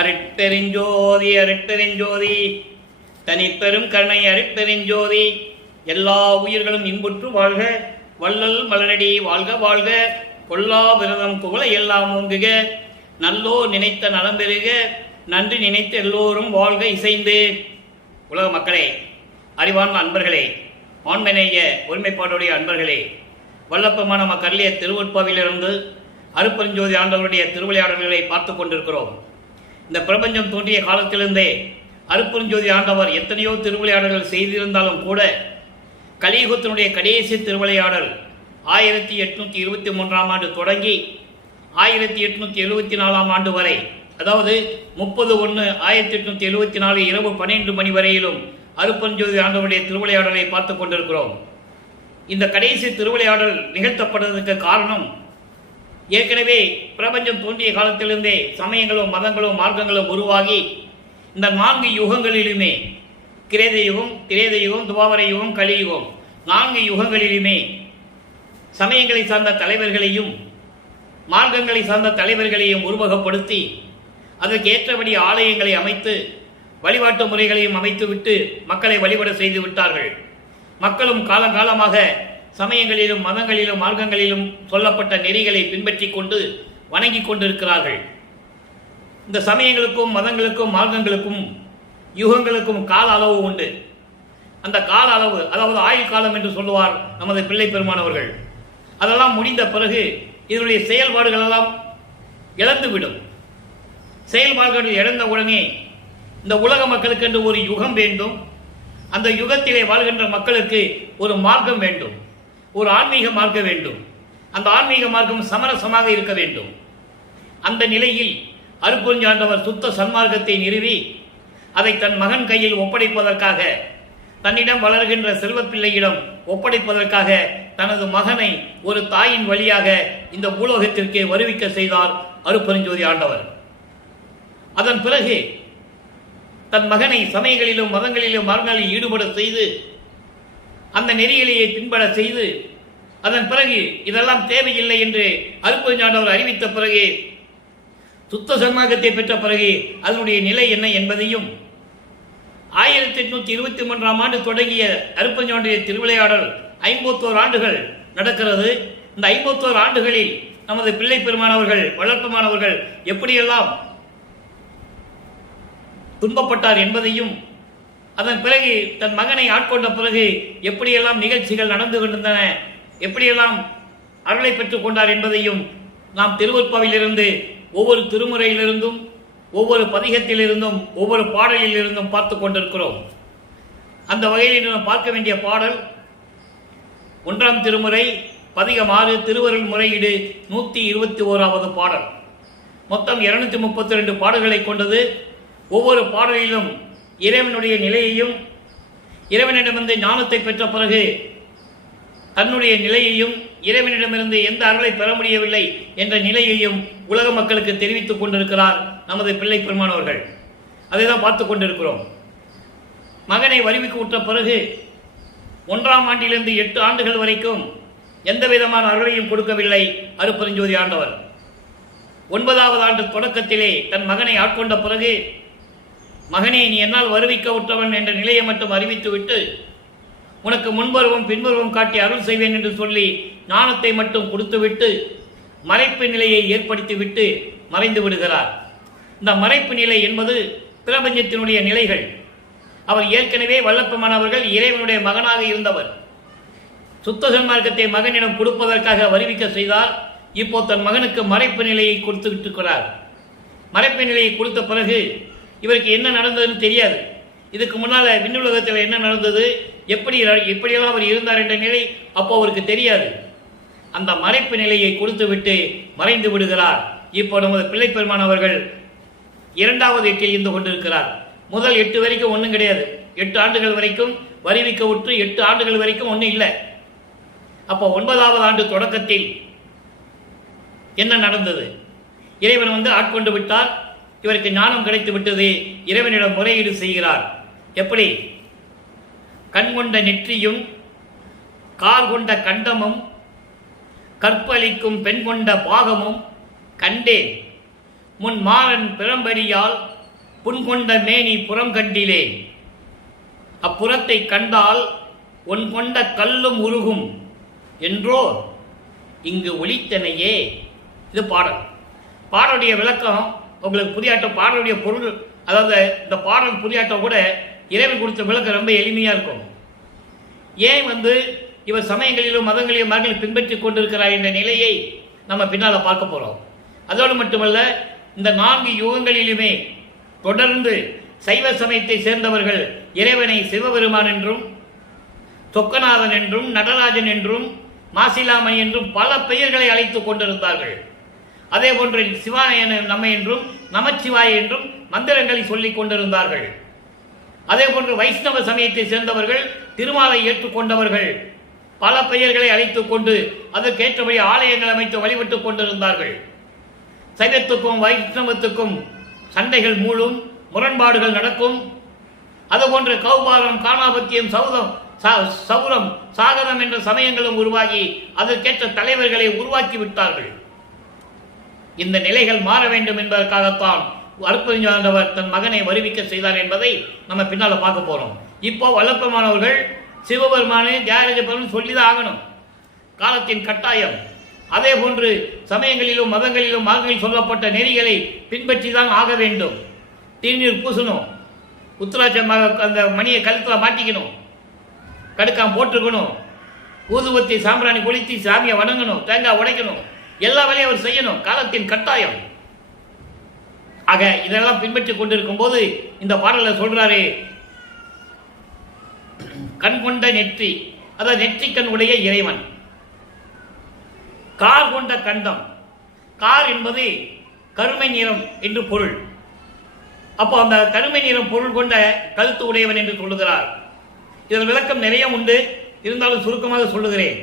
அருட்பெருஞ்சோதி அருட்பெருஞ்சோதி தனிப்பெரும் கருணை அருட்பெருஞ்சோதி. எல்லா உயிர்களும் இன்புற்று வாழ்க, வள்ளல் மலரடி வாழ்க வாழ்க, கொல்லா விரதம் புகழ எல்லாம் ஓங்குக, நல்லோ நினைத்த நலம் பெறுக, நன்றி நினைத்த எல்லோரும் வாழ்க இசைந்து. உலக மக்களே, அறிவார்ந்த அன்பர்களே, ஆண்மநேய ஒருமைப்பாடுடைய அன்பர்களே, வல்லப்பமான மக்களிய திருவொற்பாவிலிருந்து அருட்பெருஞ்சோதி ஆண்டவருடைய திருவிளையாடல்களை பார்த்து கொண்டிருக்கிறோம். இந்த பிரபஞ்சம் தோன்றிய காலத்திலிருந்தே அருட்பெருஞ்சோதி ஆண்டவர் எத்தனையோ திருவிளையாடல்கள் செய்திருந்தாலும் கூட கலியுகத்தினுடைய கடைசி திருவிளையாடல் 1823ஆம் ஆண்டு தொடங்கி 1874ஆம் ஆண்டு வரை, அதாவது 30/1/1874 இரவு 12 மணி வரையிலும் அருட்பெருஞ்சோதி ஆண்டவருடைய திருவிளையாடலை பார்த்து கொண்டிருக்கிறோம். இந்த கடைசி திருவிளையாடல் நிகழ்த்தப்படுவதற்கு காரணம், ஏற்கனவே பிரபஞ்சம் தோன்றிய காலத்திலிருந்தே சமயங்களும் மதங்களும் மார்க்கங்களும் உருவாகி இந்த 4 யுகங்களிலுமே, கிரேத யுகம், திரேத யுகம், துவாபர யுகம், கலியுகம், 4 யுகங்களிலுமே சமயங்களை சார்ந்த தலைவர்களையும் மார்க்கங்களை சார்ந்த தலைவர்களையும் உருவகப்படுத்தி அதற்கு ஏற்றபடி ஆலயங்களை அமைத்து வழிபாட்டு முறைகளையும் அமைத்துவிட்டு மக்களை வழிபட செய்து விட்டார்கள். மக்களும் காலகாலமாக சமயங்களிலும் மதங்களிலும் மார்க்கங்களிலும் சொல்லப்பட்ட நெறிகளை பின்பற்றி கொண்டு வணங்கி கொண்டிருக்கிறார்கள். இந்த சமயங்களுக்கும் மதங்களுக்கும் மார்க்கங்களுக்கும் யுகங்களுக்கும் கால அளவு உண்டு. அந்த கால அளவு, அதாவது ஆயுள் காலம் என்று சொல்லுவார் நமது பிள்ளை பெருமானவர்கள். அதெல்லாம் முடிந்த பிறகு இதனுடைய செயல்பாடுகள் எல்லாம் இழந்துவிடும். செயல்பாடுகள் இழந்த உடனே இந்த உலக மக்களுக்கு என்று ஒரு யுகம் வேண்டும். அந்த யுகத்திலே வாழ்கின்ற மக்களுக்கு ஒரு மார்க்கம் வேண்டும், ஒரு ஆன்மீக மார்க்கம் வேண்டும். அந்த ஆன்மீக மார்க்கம் சமரசமாக இருக்க வேண்டும். அந்த நிலையில் அருட்பெருஞ்சாண்டவர் சுத்த சன்மார்க்கத்தை நிறுவி அதை தன் மகன் கையில் ஒப்படைப்பதற்காக, தன்னிடம் வளர்கின்ற செல்வப்பிள்ளையிடம் ஒப்படைப்பதற்காக தனது மகனை ஒரு தாயின் வழியாக இந்த பூலோகத்திற்கு வருவிக்க செய்தார் அருட்பெருஞ்சோதி ஆண்டவர். அதன் பிறகு தன் மகனை சமயங்களிலும் மதங்களிலும் மார்க்கங்களில் ஈடுபட செய்து அந்த நெறியிலேயே பின்பட செய்து, அதன் பிறகு இதெல்லாம் தேவையில்லை என்று அருட்பெருஞ்சாண்டவர் அறிவித்த பிறகு, சுத்த சன்மார்க்கத்தை பெற்ற பிறகு அதனுடைய நிலை என்ன என்பதையும், 1823ஆம் ஆண்டு தொடங்கிய அருட்பெருஞ்சாண்டவருடைய திருவிளையாடல் 51 ஆண்டுகள் நடக்கிறது. இந்த 51 ஆண்டுகளில் நமது பிள்ளை பெருமானவர்கள், வளர்ப்புமானவர்கள் எப்படியெல்லாம் துன்பப்பட்டார் என்பதையும், அதன் பிறகு தன் மகனை ஆட்கொண்ட பிறகு எப்படியெல்லாம் நிகழ்ச்சிகள் நடந்து கொண்டிருந்தன, எப்படியெல்லாம் அருளை பெற்றுக் கொண்டார் என்பதையும் நாம் திருவொற்பாவிலிருந்து ஒவ்வொரு திருமுறையிலிருந்தும் ஒவ்வொரு பதிகத்திலிருந்தும் ஒவ்வொரு பாடலிலிருந்தும் பார்த்து கொண்டிருக்கிறோம். அந்த வகையில் நாம் பார்க்க வேண்டிய பாடல் 1ஆம் திருமுறை பதிகம் 6 திருவருள் முறையீடு 121வது பாடல். மொத்தம் 232 பாடல்களை கொண்டது. ஒவ்வொரு பாடலிலும் இறைவனுடைய நிலையையும், இறைவனிடமிருந்து ஞானத்தை பெற்ற பிறகு தன்னுடைய நிலையையும், இறைவனிடமிருந்து எந்த அருளை பெற முடியவில்லை என்ற நிலையையும் உலக மக்களுக்கு தெரிவித்துக் கொண்டிருக்கிறார் நமது பிள்ளை பெருமானவர்கள். அதை தான் பார்த்து கொண்டிருக்கிறோம். மகனை வருவிக்கு விட்ட பிறகு 1ஆம் ஆண்டிலிருந்து 8 ஆண்டுகள் வரைக்கும் எந்த விதமான அருளையும் கொடுக்கவில்லை அருட்பெருஞ்சோதி ஆண்டவர். 9வது ஆண்டு தொடக்கத்திலே தன் மகனை ஆட்கொண்ட பிறகு, மகனே நீ என்னால் வருவிக்க விட்டவன் என்ற நிலையை மட்டும் அறிவித்துவிட்டு, உனக்கு முன்பருவம் பின்பருவம் காட்டி அருள் செய்வேன் என்று சொல்லி ஞானத்தை மட்டும் கொடுத்துவிட்டு மறைப்பு நிலையை ஏற்படுத்திவிட்டு மறைந்து விடுகிறார். இந்த மறைப்பு நிலை என்பது பிரபஞ்சத்தினுடைய நிலைகள். அவர் ஏற்கனவே வல்லப்பமானவர்கள், இறைவனுடைய மகனாக இருந்தவர். சுத்த சன்மார்க்கத்தை மகனிடம் கொடுப்பதற்காக வருவிக்க செய்தார். இப்போ தன் மகனுக்கு மறைப்பு நிலையை கொடுத்து விட்டுக்கிறார். மறைப்பு நிலையை கொடுத்த பிறகு இவருக்கு என்ன நடந்ததுன்னு தெரியாது. இதுக்கு முன்னால் விண்ணுலகத்தில் என்ன நடந்தது, எப்படியெல்லாம் அவர் இருந்தார் என்ற நிலை அப்போ அவருக்கு தெரியாது. அந்த மறைப்பு நிலையை கொடுத்து விட்டு மறைந்து விடுகிறார். இப்போ நமது பிள்ளை பெருமானவர்கள் 2வது 8 இருந்து கொண்டிருக்கிறார். முதல் 8 வரைக்கும் ஒன்றும் கிடையாது. 8 ஆண்டுகள் வரைக்கும் வருவிக்க விட்டு 8 ஆண்டுகள் வரைக்கும் ஒன்றும் இல்லை. அப்போ 9வது ஆண்டு தொடக்கத்தில் என்ன நடந்தது? இறைவன் ஆட்கொண்டு விட்டார். இவருக்கு ஞானம் கிடைத்து விட்டது. இறைவனிடம் முறையீடு செய்கிறார். எப்படி? கண் கொண்ட நெற்றியும் கால் கொண்ட கண்டமும் கற்பளிக்கும் பெண் கொண்ட பாகமும் கண்டேன். முன் மாறன் பிறம்படியால் புன்கொண்ட மேனி புறம் கண்டிலேன். அப்புறத்தை கண்டால் ஒன் கொண்ட கல்லும் உருகும் என்றோ இங்கு ஒளித்தனையே. இது பாடல். பாடலுடைய விளக்கம் உங்களுக்கு புரியாட்டம். பாடலுடைய பொருள், அதாவது இந்த பாடல் புரியாட்டம் கூட இறைவன் கொடுத்த விளக்கம் ரொம்ப எளிமையாக இருக்கும். ஏன் இவர் சமயங்களிலும் மதங்களிலும் மக்களை பின்பற்றி கொண்டிருக்கிறார் என்ற நிலையை நம்ம பின்னால் பார்க்க போகிறோம். அதோடு மட்டுமல்ல, இந்த 4 யுகங்களிலுமே தொடர்ந்து சைவ சமயத்தை சேர்ந்தவர்கள் இறைவனை சிவபெருமான் என்றும், சொக்கநாதன் என்றும், நடராஜன் என்றும், மாசிலாமணி என்றும் பல பெயர்களை அழைத்துக் கொண்டிருந்தார்கள். அதே போன்று சிவாய நம்மை என்றும், நமச்சிவாய என்றும் மந்திரங்களை சொல்லிக் கொண்டிருந்தார்கள். அதே போன்று வைஷ்ணவ சமயத்தை சேர்ந்தவர்கள், திருமாலை ஏற்றுக்கொண்டவர்கள் பல பெயர்களை அழைத்துக் கொண்டு அதற்கேற்றபடி ஆலயங்கள் அமைத்து வழிபட்டுக் கொண்டிருந்தார்கள். சைவத்துக்கும் வைஷ்ணவத்துக்கும் சண்டைகள் மூளும், முரண்பாடுகள் நடக்கும். அதுபோன்று கௌபாரம், காணாபத்தியம், சௌரம், சாகரம் என்ற சமயங்களும் உருவாகி அதற்கேற்ற தலைவர்களை உருவாக்கி விட்டார்கள். இந்த நிலைகள் மாற வேண்டும் என்பதற்காகத்தான் அருட்பெருஞ்சாண்டவர் தன் மகனை வருவிக்க செய்தார் என்பதை நம்ம பின்னால பார்க்க போறோம். இப்போ வல்லப்பமானவர்கள் சிவபெருமானே தியாகராஜபெருமான் சொல்லிதான் ஆகணும், காலத்தின் கட்டாயம். அதே போன்று சமயங்களிலும் மதங்களிலும் மார்களில் சொல்லப்பட்ட நெறிகளை பின்பற்றி தான் ஆக வேண்டும். திருநீர் பூசணும், உத்தராட்சமாக அந்த மணியை கழுத்துல மாட்டிக்கணும், கடுக்காம் போட்டுக்கணும், ஊதுவத்தி சாம்பிராணி கொளுத்தி சாமியை வணங்கணும், தேங்காய் உடைக்கணும், எல்லா வேலையும் அவர் செய்யணும், காலத்தின் கட்டாயம். ஆக இதெல்லாம் பின்பற்றி கொண்டிருக்கும் போது இந்த பாடல சொல்றாரு, கண் கொண்ட நெற்றி, அதாவது நெற்றிக்கண் உடைய இறைவன். கார் கொண்ட கண்டம், கார் என்பது கருமை நிறம் என்று பொருள். அப்போ அந்த கருமை நிறம் பொருள் கொண்ட கழுத்து உடையவன் என்று சொல்லுகிறார். இதன் விளக்கம் நிறைய உண்டு, இருந்தாலும் சுருக்கமாக சொல்லுகிறேன்.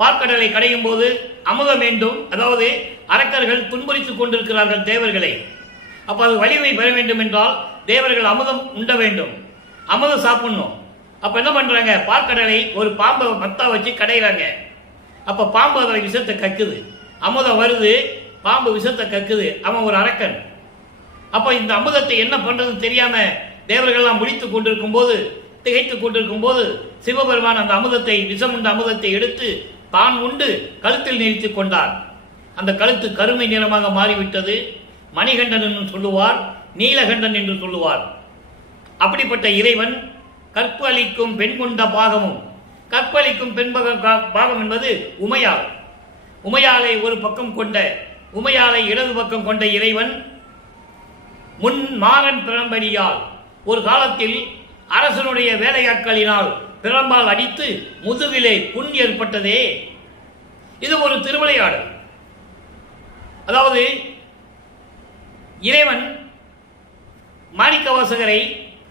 பார்க்கடலை கடையும் போது அமுதம் வேண்டும், அதாவது அரக்கர்கள் துன்புரித்துக் கொண்டிருக்கிறார்கள் தேவர்களை. அப்ப அது வலிமை பெற வேண்டும் என்றால் தேவர்கள் அமுதம் உண்ட வேண்டும், அமுதம் சாப்பிடணும். அப்ப என்ன பண்றாங்க, பார்க்கடலை ஒரு பாம்பை மத்தா வச்சு கடையிறாங்க. அப்ப பாம்பு அதோட விஷத்தை கக்குது, அமுதம் வருது, பாம்பு விஷத்தை கக்குது, அவன் ஒரு அரக்கன். அப்ப இந்த அமுதத்தை என்ன பண்றதுன்னு தெரியாம தேவர்கள்லாம் முடித்துக் கொண்டிருக்கும் போது, திகைத்துக் கொண்டிருக்கும் போது சிவபெருமான் அந்த அமுதத்தை, விஷம் உண்ட அமுதத்தை எடுத்து தான் உண்டு கழுத்தில் நிறுத்திக் கொண்டார். அந்த கழுத்து கருமை நிறமாக மாறிவிட்டது. மணிகண்டன் என்று சொல்லுவார், நீலகண்டன் என்று சொல்லுவார். அப்படிப்பட்ட இறைவன் கற்பு அளிக்கும் பெண் கொண்ட பாகமும், கற்பு அளிக்கும் பெண் பாகம் என்பது உமையாள். உமையாளை ஒரு பக்கம் கொண்ட, உமையாளை இடது பக்கம் கொண்ட இறைவன் முன் மாறன் பிறம்படியால் ஒரு காலத்தில் அரசனுடைய வேலையாட்களினால் பிறம்பால் அடித்து முதுகிலே புண் ஏற்பட்டதே. இது ஒரு திருவிளையாடல். அதாவது இறைவன் மாணிக்கவாசகரை,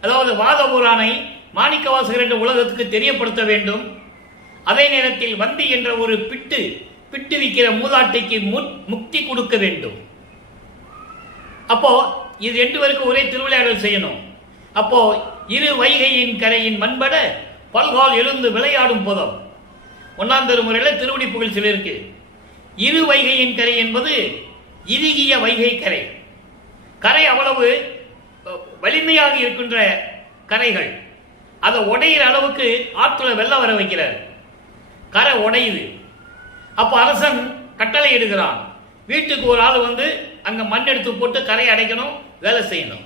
அதாவது வாதபுரானை மாணிக்கவாசகர் என்ற உலகத்துக்கு தெரியப்படுத்த வேண்டும். அதே நேரத்தில் வந்தி என்ற ஒரு பிட்டு விற்கிற மூதாட்டிக்கு முக்தி கொடுக்க வேண்டும். அப்போ இது 2 பேருக்கு ஒரே திருவிளையாடல் செய்யணும். அப்போ இரு வைகையின் கரையின் மண்பட பல்கால் எழுந்து விளையாடும் போதும் 1ஆம் திருமுறையில் திருவடி புகழ் இருக்கு. இரு வைகையின் கரை என்பது இறுகிய வைகை கரை. கரை அவ்வளவு வலிமையாக இருக்கின்ற கரைகள். அதை உடையிற அளவுக்கு ஆற்றுல வெள்ளம் வர வைக்கிறார். கரை உடையுது. அப்போ அரசன் கட்டளை எடுக்கிறான், வீட்டுக்கு ஒரு ஆள் அங்க மண் எடுத்து போட்டு கரை அடைக்கணும், வேலை செய்யணும்.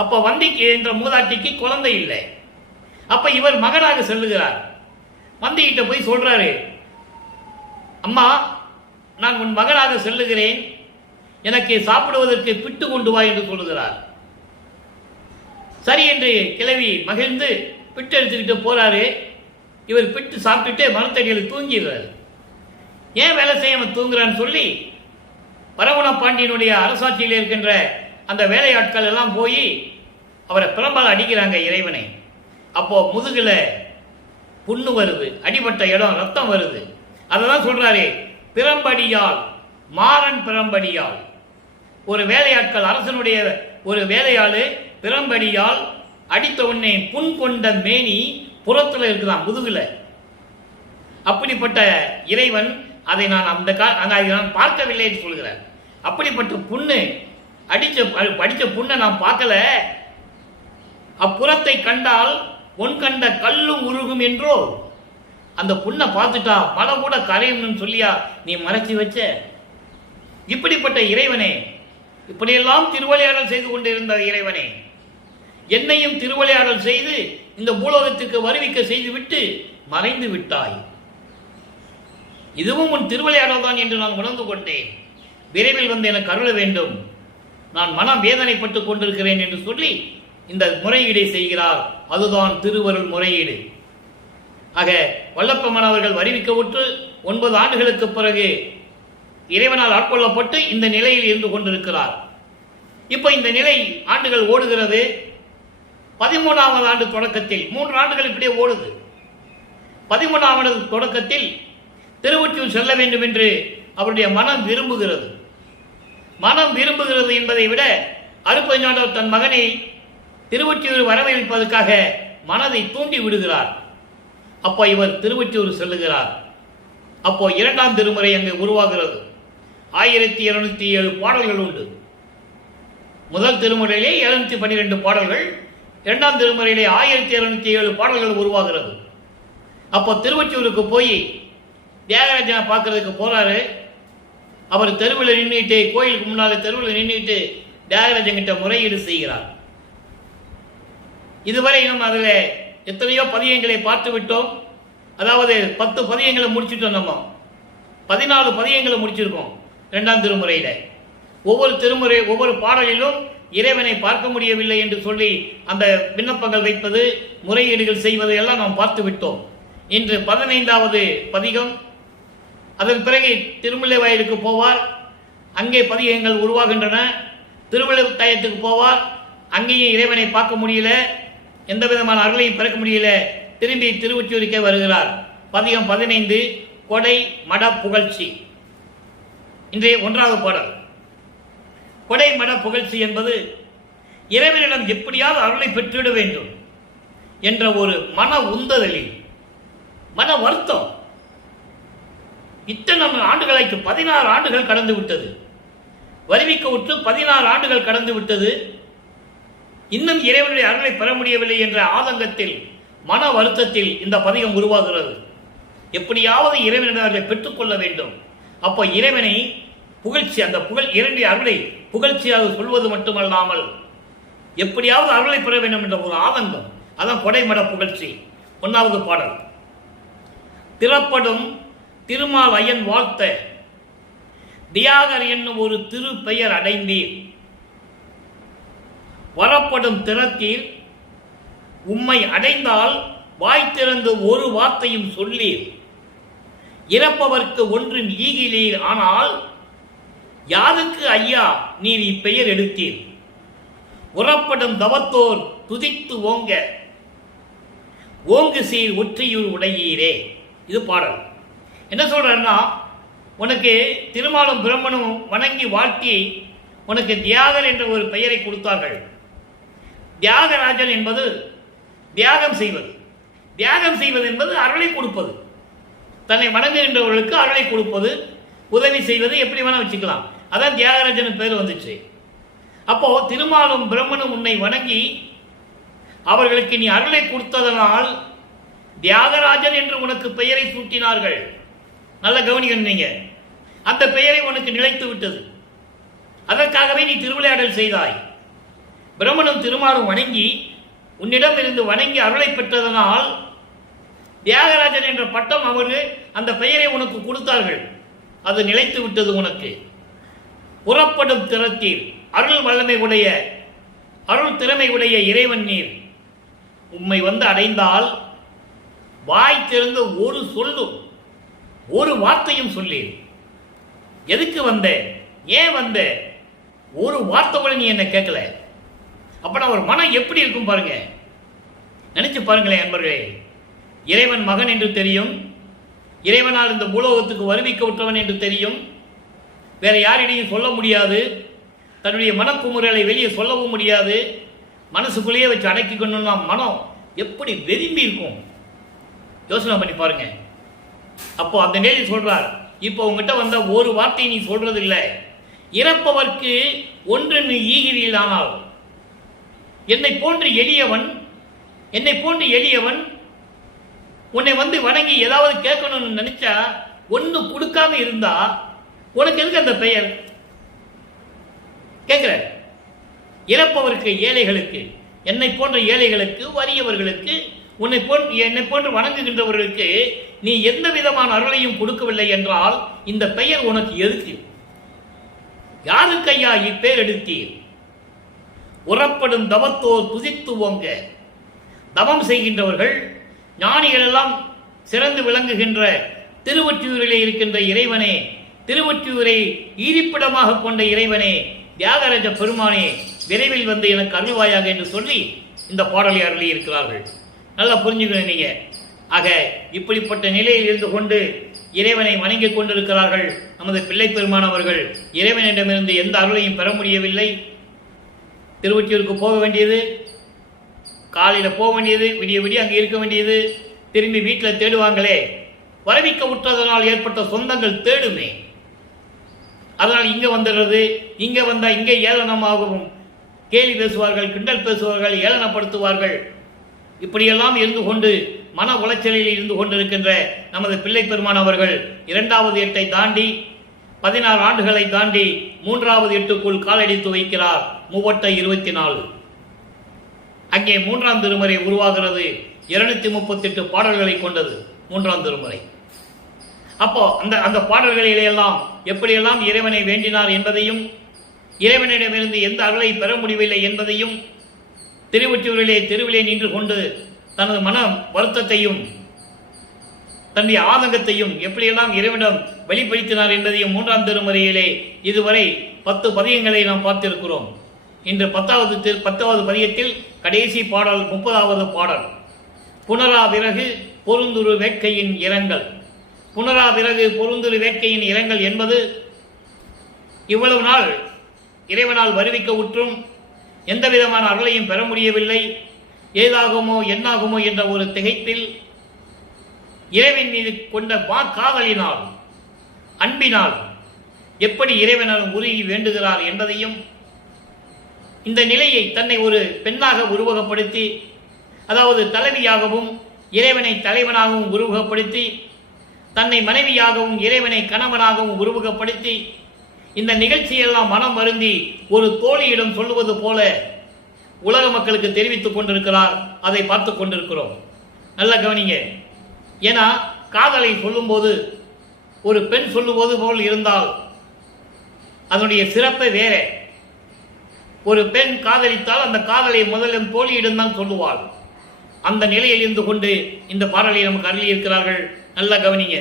அப்ப வந்திக்கு என்ற மூதாட்டிக்கு குழந்தை இல்லை. அப்ப இவர் மகனாக செல்லுகிறார். வந்திகிட்ட போய் சொல்றாரு, அம்மா நான் உன் மகனாக செல்லுகிறேன், எனக்கு சாப்பிடுவதற்கு பிட்டு கொண்டு வா என்று சொல்லுகிறார். சரி என்று கிழவி மகிழ்ந்து பிட்டு எடுத்துக்கிட்டு போறாரு. இவர் பிட்டு சாப்பிட்டுட்டு மரத்தடியில் தூங்கிடுறாரு. ஏன் வேலை செய்யாம தூங்குறான்னு சொல்லி பரகுண பாண்டியனுடைய அரசாட்சியில் இருக்கின்ற அந்த வேலையாட்கள் எல்லாம் போய் அவரை பிறம்பால் அடிக்கிறாங்க இறைவனை. அப்போ முதுகுல புண்ணு வருது, அடிபட்ட இடம் ரத்தம் வருது. அதெல்லாம் சொல்றாரு, பிறம்படியால் மாறன் பிறம்படியால். ஒரு வேலையாட்கள், அரசனுடைய ஒரு வேலையாளு பிறம்படியால் அடித்த உடனே புண் கொண்ட மேனி புறத்துல இருக்குதான், முதுகுல. அப்படிப்பட்ட இறைவன் அதை நான் நான் பார்க்கவில்லை என்று சொல்கிறார். அப்படிப்பட்ட புண்ணு படித்த புண்ணை நான் பார்க்கல. அப்புறத்தை கண்டால் பொன் கண்ட கல்லும் உருகும் என்றோ. அந்த புண்ணை பார்த்துட்டா மலை கூட கரையும்னு சொல்லியா நீ மறைச்சி வச்ச? இப்படிப்பட்ட இறைவனே, இப்படியெல்லாம் திருவிளையாடல் செய்து கொண்டிருந்த இறைவனே, என்னையும் திருவிளையாடல் செய்து இந்த பூலோகத்துக்கு வருவிக்க செய்துவிட்டு மறைந்து விட்டாய். இதுவும் உன் திருவிளையாடல் தான் என்று நான் உணர்ந்து கொண்டேன். விரைவில் வந்து எனக்கு அருள வேண்டும். நான் மனம் வேதனைப்பட்டுக் கொண்டிருக்கிறேன் என்று சொல்லி இந்த முறையீடை செய்கிறார். அதுதான் திருவருள் முறையீடு. ஆக வல்லப்பெருமான் அவர்கள் வருவிக்கவுற்று 9 ஆண்டுகளுக்கு பிறகு இறைவனால் ஆட்கொள்ளப்பட்டு இந்த நிலையில் இருந்து கொண்டிருக்கிறார். இப்போ இந்த நிலை ஆண்டுகள் ஓடுகிறது. 13வது ஆண்டு தொடக்கத்தில் 3 ஆண்டுகள் இப்படியே ஓடுது. 13வது தொடக்கத்தில் திருவொற்றியூர் செல்ல வேண்டும் என்று அவருடைய மனம் விரும்புகிறது. மனம் விரும்புகிறது என்பதை விட அருட்பெருஞ்சாண்டவர் தன் மகனை திருவொற்றியூர் வரவேற்பதற்காக மனதை தூண்டி விடுகிறார். அப்போ இவர் திருவொற்றியூர் செல்லுகிறார். அப்போ 2ஆம் திருமுறை அங்கு உருவாகிறது. 1207 பாடல்கள் உண்டு. முதல் திருமுறையிலே 712 பாடல்கள், 2ஆம் திருமுறையிலே 1207 பாடல்கள் உருவாகிறது. அப்போ திருவொற்றியூருக்கு போய் தியாகராஜனை பார்க்கறதுக்கு போறாரு. அவர் தெருவில் நின்றுட்டு, கோயிலுக்கு முன்னாலே தெருவில் நின்றுட்டு தியாகராஜன் கிட்ட முறையீடு செய்கிறார். இதுவரை நம்ம அதில் எத்தனையோ பதியங்களை பார்த்து விட்டோம். அதாவது 10 பதியங்களை முடிச்சுட்டோம். நம்ம 14 பதியங்களை முடிச்சிருக்கோம் 2ஆம் திருமுறையில. ஒவ்வொரு பாடலிலும் இறைவனை பார்க்க முடியவில்லை என்று சொல்லி அந்த விண்ணப்பங்கள் வைப்பது, முறையீடுகள் செய்வது எல்லாம் நாம் பார்த்து விட்டோம். இன்று 15வது பதிகம். அதன் பிறகு திருமுல்லை வாயிலுக்கு போவார். அங்கே பதிகங்கள் உருவாகின்றன. திருவிழாயத்துக்கு போவார். அங்கேயும் இறைவனை பார்க்க முடியல, எந்த விதமான அருளையும் பிறக்க முடியல. திரும்பி திருவொற்றியூருக்கே வருகிறார். பதிகம் 15 கொடை மட புகழ்ச்சி. இன்றைய 1வது பாடல். கொடை மட புகழ்ச்சி என்பது இறைவனிடம் எப்படியாவது அருளை பெற்றுவிட வேண்டும் என்ற ஒரு மன உந்துதலில், மன வருத்தம். இத்தனை ஆண்டுகளுக்கு 16 ஆண்டுகள் கடந்து விட்டது. வருவிக்க விட்டு 16 ஆண்டுகள் கடந்து விட்டது. இன்னும் இறைவனுடைய அருளை பெற முடியவில்லை என்ற ஆதங்கத்தில், மன வருத்தத்தில் இந்த பதிகம் உருவாகிறது. எப்படியாவது இறைவனிடம் பெற்றுக்கொள்ள வேண்டும். அப்போ இறைவனை புகழ்ச்சி, அந்த இறைவனுடைய அருளை புகழ்ச்சியாக சொல்வது மட்டுமல்லாமல் எப்படியாவது அருளை பெற வேண்டும் என்ற ஒரு ஆதங்கம். அதான் கொடைமட புகழ்ச்சி. 1வது பாடல். திறப்படும் திருமால் அயன் வாழ்த்த தியாகர் என்னும் ஒரு திரு பெயர் அடைந்தீர். வரப்படும் திறத்தீர் உம்மை அடைந்தால் வாய் திறந்து ஒரு வார்த்தையும் சொல்லீர். இறப்பவர்க்கு ஒன்றின் ஈகிலீர். ஆனால் யாருக்கு ஐயா நீர் இப்பெயர் எடுத்தீர். உறப்படும் தவத்தோர் துதித்து ஓங்க ஓங்கு சீர் ஒற்றியூர் உடையீரே. இது பாடல். என்ன சொல்றேன்னா, உனக்கு திருமாலும் பிரம்மனும் வணங்கி வாழ்த்தி உனக்கு தியாகர் என்ற ஒரு பெயரை கொடுத்தார்கள். தியாகராஜன் என்பது தியாகம் செய்வது. தியாகம் செய்வது என்பது அருளை கொடுப்பது. தன்னை வணங்குகின்றவர்களுக்கு அருளை கொடுப்பது, உதவி செய்வது, எப்படி வேணா வச்சுக்கலாம். அதான் தியாகராஜன் பேர் வந்துச்சு. அப்போ திருமாலும் பிரம்மனும் உன்னை வணங்கி அவர்களுக்கு நீ அருளை கொடுத்ததனால் தியாகராஜன் என்று உனக்கு பெயரை சூட்டினார்கள். நல்ல கவனிக்கணும். நீங்க அந்த பெயரை உனக்கு நிலைத்து விட்டது. அதற்காகவே நீ திருவிளையாடல் செய்தாய். பிரம்மனும் திருமாலும் வணங்கி உன்னிடம் இருந்து வணங்கி அருளை பெற்றதனால் தியாகராஜன் என்ற பட்டம் அவர்கள் அந்த பெயரை உனக்கு கொடுத்தார்கள். அது நிலைத்து விட்டது உனக்கு. புறப்படும் திறத்தீர் அருள் வல்லமை உடைய, அருள் திறமை உடைய இறைவன் நீர். உம்மை வந்து அடைந்தால் வாய் திறந்து ஒரு சொல்லும், ஒரு வார்த்தையும் சொல்லீர். எதுக்கு வந்த, ஏன் வந்த, ஒரு வார்த்தை கூட நீ என்ன கேட்கல. அப்ப ஒரு மனம் எப்படி இருக்கும் பாருங்க, நினைச்சு பாருங்களேன் அன்பர்களே. இறைவன் மகன் என்று தெரியும், இறைவனால் இந்த பூலோகத்துக்கு வருவிக்க விட்டவன் என்று தெரியும். வேற யாரிடையும் சொல்ல முடியாது. தன்னுடைய மனக்குமுறலை வெளியே சொல்லவும் முடியாது. மனசுக்குள்ளேயே வச்சு அடக்கி கொண்டோம்னா மனம் எப்படி விரும்பி இருக்கும், யோசனை பண்ணி பாருங்க. அப்போ அந்த நேரி சொல்றார், இப்போ உங்ககிட்ட வந்த ஒரு வார்த்தையை நீ சொல்றது இல்லை. இறப்பவர்க்கு ஒன்றென்னு ஈகிறீர்களானால் என்னை போன்று எளியவன் உன்னை வந்து வணங்கி ஏதாவது கேட்கணும்னு நினைச்சா ஒண்ணு கொடுக்காம இருந்தா உனக்கு எதுக்கு அந்த பெயர் கேட்கிற? இறப்பவருக்கு, ஏழைகளுக்கு, என்னை போன்ற ஏழைகளுக்கு, வறியவர்களுக்கு, என்னை போன்று வணங்குகின்றவர்களுக்கு நீ எந்த விதமான அருளையும் கொடுக்கவில்லை என்றால் இந்த பெயர் உனக்கு எதுக்கு? யாருக்கு ஐயா இப்பெயர் எடுத்தீர்? உறப்படும் தவத்தோர் துதித்து ஓங்க. தவம் செய்கின்றவர்கள், ஞானிகள் எல்லாம் சிறந்து விளங்குகின்ற திருவொற்றியூரிலே இருக்கின்ற இறைவனே, திருவொற்றியூரை ஈரிப்பிடமாக கொண்ட இறைவனே, தியாகராஜ பெருமானே, விரைவில் வந்து எனக்கு அருள்வாயாக என்று சொல்லி இந்த பாடலை அருளி இருக்கிறார்கள். நல்லா புரிஞ்சுக்கணும் நீங்க. ஆக இப்படிப்பட்ட நிலையில் இருந்து கொண்டு இறைவனை வணங்கிக் கொண்டிருக்கிறார்கள் நமது பிள்ளை பெருமானவர்கள். இறைவனிடமிருந்து எந்த அருளையும் பெற முடியவில்லை. திருவொற்றியூருக்கு போக வேண்டியது, காலையில் போக வேண்டியது, விடிய விடிய அங்கே இருக்க வேண்டியது, திரும்பி வீட்டில் தேடுவாங்களே, வரவிக்க விட்டதனால் ஏற்பட்ட சொந்தங்கள் தேடுமே, அதனால் இங்கே வந்துடுறது. இங்கே வந்தால் இங்கே ஏளனமாகவும் கேலி பேசுவார்கள், கிண்டல் பேசுவார்கள், ஏளனப்படுத்துவார்கள். இப்படியெல்லாம் இருந்து கொண்டு மன உளைச்சலில் இருந்து கொண்டிருக்கின்ற நமது பிள்ளை பெருமான் அவர்கள் 2வது எட்டை தாண்டி 16 ஆண்டுகளை தாண்டி 3வது எட்டுக்குள் காலடித்து வைக்கிறார். 3/24 அங்கே 3ஆம் திருமுறை உருவாகிறது. 238 பாடல்களை கொண்டது 3ஆம் திருமுறை. அப்போ அந்த பாடல்களிலெல்லாம் எப்படியெல்லாம் இறைவனை வேண்டினார் என்பதையும், இறைவனிடமிருந்து எந்த அருளை பெற முடியவில்லை என்பதையும், தெருவிலே நின்று கொண்டு தனது மன வருத்தத்தையும் தன்னுடைய ஆதங்கத்தையும் எப்படியெல்லாம் இறைவனிடம் வெளிப்படுத்தினார் என்பதையும் 3ஆம் திருமுறையிலே இதுவரை 10 பதியங்களை நாம் பார்த்திருக்கிறோம். இன்று 10வது பதியத்தில் கடைசி பாடல் 30வது பாடல். புனரா விறகு பொருந்துரு வேட்கையின் இரங்கல். புனரா விறகு பொருந்துரு வேட்கையின் இரங்கல் என்பது இவ்வளவு நாள் இறைவனால் வருவிக்க உற்றும் எந்த விதமான அருளையும் பெற முடியவில்லை, ஏதாகுமோ என்னாகுமோ என்ற ஒரு திகைப்பில் இறைவன் மீது கொண்ட காதலினால், அன்பினால் எப்படி இறைவனால் உருகி வேண்டுகிறார் என்பதையும், இந்த நிலையை தன்னை ஒரு பெண்ணாக உருவகப்படுத்தி, அதாவது தலைவியாகவும் இறைவனை தலைவனாகவும் உருவகப்படுத்தி, தன்னை மனைவியாகவும் இறைவனை கணவனாகவும் உருவகப்படுத்தி, இந்த நிகழ்ச்சியெல்லாம் மனம் வருந்தி ஒரு தோழியிடம் சொல்லுவது போல உலக மக்களுக்கு தெரிவித்துக் கொண்டிருக்கிறார். அதை பார்த்து கொண்டிருக்கிறோம். நல்ல கவனிங்க. ஏன்னா காதலை சொல்லும்போது ஒரு பெண் சொல்லுவது போல் இருந்தால் அதனுடைய சிறப்பை வேற. ஒரு பெண் காதலித்தால் அந்த காதலை முதலில் தோழியிடம் தான் சொல்லுவாள். அந்த நிலையில் இருந்து கொண்டு இந்த பாடலை நமக்கு அருளி இருக்கிறார்கள். நல்ல கவனிங்க.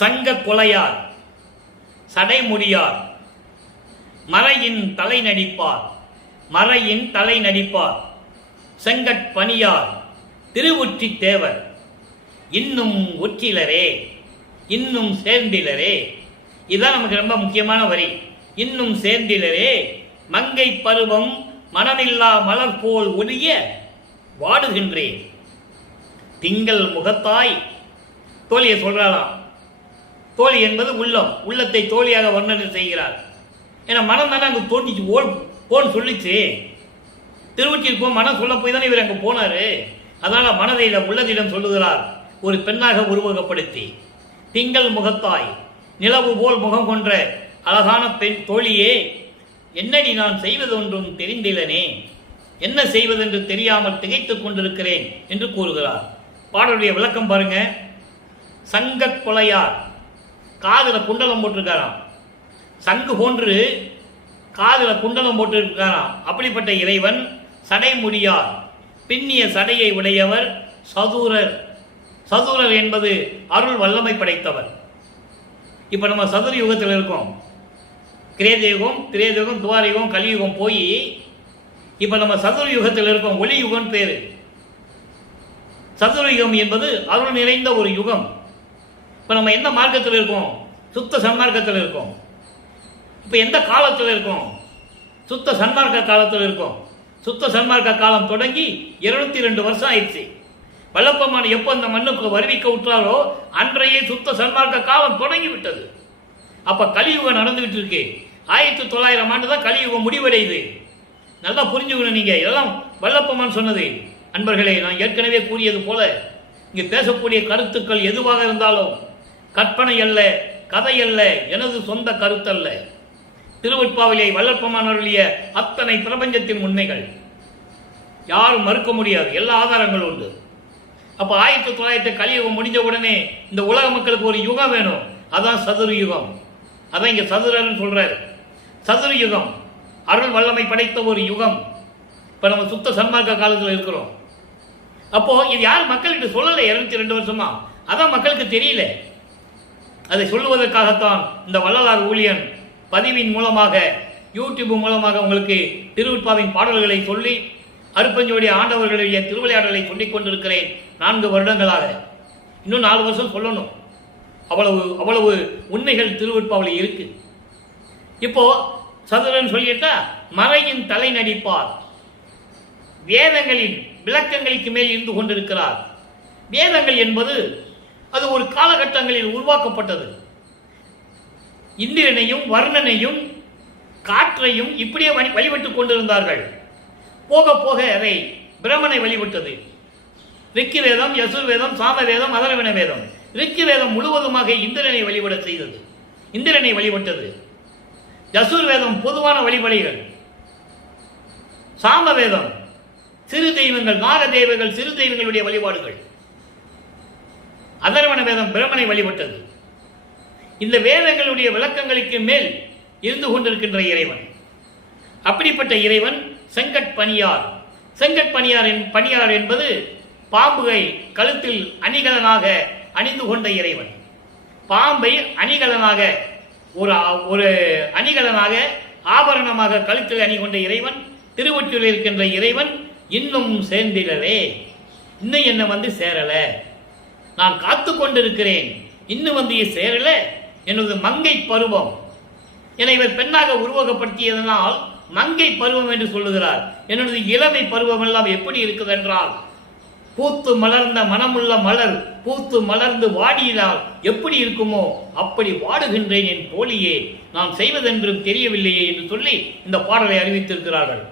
சங்க கொலையார், சடைமுடியார், மறையின் தலை நடிப்பார், மறையின் தலை நடிப்பார், செங்கட்பணியார், திருவொற்றி தேவர், இன்னும் ஒற்றிலரே, இன்னும் சேர்ந்திலரே. இதுதான் நமக்கு ரொம்ப முக்கியமான வரி. இன்னும் சேர்ந்திலரே, மங்கை பருவம் மனமில்லா மலர் போல் ஒளிய வாடுகின்றேன். திங்கள் முகத்தாய், தோழியை சொல்றாளாம். தோழி என்பது உள்ளம், உள்ளத்தை தோழியாக வர்ணனை செய்கிறார். ஏன்னா மனம் தானே அங்கே தோண்டிச்சு போன்னு சொல்லிச்சு. திருவொற்றியூர் போ மனம் சொல்ல போய் தானே இவர் அங்கே போனாரு. அதனால மனதை உள்ளதிடம் சொல்லுகிறார் ஒரு பெண்ணாக உருவகப்படுத்தி. திங்கள் முகத்தாய், நிலவு போல் முகம் கொன்ற அழகான பெண் தோழியே, என்னடி நான் செய்வது ஒன்றும் தெரிந்திலனே, என்ன செய்வதென்று தெரியாமல் திகைத்துக் கொண்டிருக்கிறேன் என்று கூறுகிறார். பாடலுடைய விளக்கம் பாருங்க. சங்க கொலையார், காதுல குண்டலம் போட்டிருக்காராம். சங்கு போன்று காதுல குண்டலம் போட்டிருக்காராம். அப்படிப்பட்ட இறைவன் சடைமுடியார், பின்னிய சடையை உடையவர், சதுரர். சதுரர் என்பது அருள் வல்லமை படைத்தவர். இப்ப நம்ம சதுர யுகத்தில் இருக்கோம். கிரேதயுகம், திரேதயுகம், துவாரயுகம், கலியுகம் போய் இப்ப நம்ம சதுர யுகத்தில் இருக்கோம். ஒளி யுகம் பேரு. சதுர யுகம் என்பது அருள் நிறைந்த ஒரு யுகம். இப்ப நம்ம எந்த மார்க்கத்தில் இருக்கோம்? சுத்த சன்மார்க்கத்தில் இருக்கோம். இப்ப எந்த காலத்தில் இருக்கோம்? சுத்த சன்மார்க்க காலத்தில் இருக்கோம். சுத்த சன்மார்க்க காலம் தொடங்கி 202 வருஷம் ஆயிடுச்சு. வல்லப்பெருமான் எப்போ அந்த மண்ணுக்கு வருவிக்க விட்டாரோ அன்றையே சுத்த சன்மார்க்க காலம் தொடங்கி விட்டது. அப்ப கலியுகம் நடந்துகிட்டு இருக்கு. 1900 ஆண்டு தான் கலியுகம் முடிவடையுது. நல்லா புரிஞ்சுக்கணும். நீங்க இதெல்லாம் வல்லப்பமான் சொன்னது. அன்பர்களே, நான் ஏற்கனவே கூறியது போல இங்கு பேசக்கூடிய கருத்துக்கள் எதுவாக இருந்தாலும் கற்பனை அல்ல, கதை அல்ல, எனது சொந்த கருத்தல்ல. திருவெட்பாவிலே வல்லப்பமான் அருளிய அத்தனை பிரபஞ்சத்தின் உண்மைகள் யாரும் மறுக்க முடியாது. எல்லா ஆதாரங்களும் உண்டு. அப்ப 1900 கலியுகம் முடிஞ்ச உடனே இந்த உலக மக்களுக்கு ஒரு யுகம் வேணும். அதான் சதுர யுகம். அதான் இங்க சதுரன்னு சொல்றாரு. சதுர யுகம் அருள் வல்லமை படைத்த ஒரு யுகம். இப்ப நம்ம சுத்த சன்மார்க்க காலத்தில் இருக்கிறோம். அப்போ இது யார் மக்கள்கிட்ட சொல்லலை 202 வருஷமா. அதான் மக்களுக்கு தெரியல. அதை சொல்லுவதற்காகத்தான் இந்த வள்ளலார் ஊழியன் பதிவின் மூலமாக, யூடியூப் மூலமாக உங்களுக்கு திருவெட்பாவின் பாடல்களை சொல்லி அருப்பஞ்சோடி ஆண்டவர்களுடைய திருவிளையாடலை சொல்லிக் கொண்டிருக்கிறேன் 4 வருடங்களாக. இன்னும் 4 வருஷம் சொல்லணும். அவ்வளவு உண்மைகள் திருவெட்பாவில் இருக்கு. இப்போ சதுரன் சொல்லிட்டா மறையின் தலை நடிப்பார். வேதங்களின் விளக்கங்களுக்கு மேல் இருந்து கொண்டிருக்கிறார். வேதங்கள் என்பது அது ஒரு காலகட்டங்களில் உருவாக்கப்பட்டது. இந்திரனையும் வர்ணனையும் காற்றையும் இப்படியே வழிபட்டுக் கொண்டிருந்தார்கள். போக போக அதை பிரம்மனை வழிபட்டது. ரிக்கி வேதம், யசுர் வேதம், சாம வேதம், அதர்வன வேதம். ரிக்கி வேதம் முழுவதுமாக இந்திரனை வழிபட செய்தது, இந்திரனை வழிபட்டது. யசுர் வேதம் பொதுவான வழிபடைகள். சாம வேதம் சிறு தெய்வங்கள், நாக தேவர்கள், சிறு தெய்வங்களுடைய வழிபாடுகள். அதர்வன வேதம் பிரம்மனை வழிபட்டது. இந்த வேதங்களுடைய விளக்கங்களுக்கு மேல் இருந்து கொண்டிருக்கின்ற இறைவன், அப்படிப்பட்ட இறைவன் செங்கட்பணியார். செங்கட்பணியார் என்பது பாம்புகை கழுத்தில் அணிகலனாக அணிந்து கொண்ட இறைவன். பாம்பை அணிகலனாக ஒரு அணிகலனாக ஆபரணமாக கழுத்தில் அணி கொண்ட இறைவன், திருவொற்றியூரில் இருக்கின்ற இறைவன். இன்னும் சேர்ந்திடவே, இன்னும் என்ன வந்து சேரல, நான் காத்து கொண்டிருக்கிறேன், இன்னும் வந்து சேரல, எனது மங்கை பருவம். என இவர் பெண்ணாக உருவகப்படுத்தியதனால் மங்கை பருவம் என்று சொல்லுகிறார். என்னுடைய இளமை பருவம் எல்லாம் எப்படி இருக்குது என்றால், பூத்து மலர்ந்த மனமுள்ள மலர் பூத்து மலர்ந்து வாடியதால் எப்படி இருக்குமோ அப்படி வாடுகின்றேன் என் தோழியே, நான் செய்வதென்றும் தெரியவில்லையே என்று சொல்லி இந்த பாடலை அறிவித்திருக்கிறார்கள்.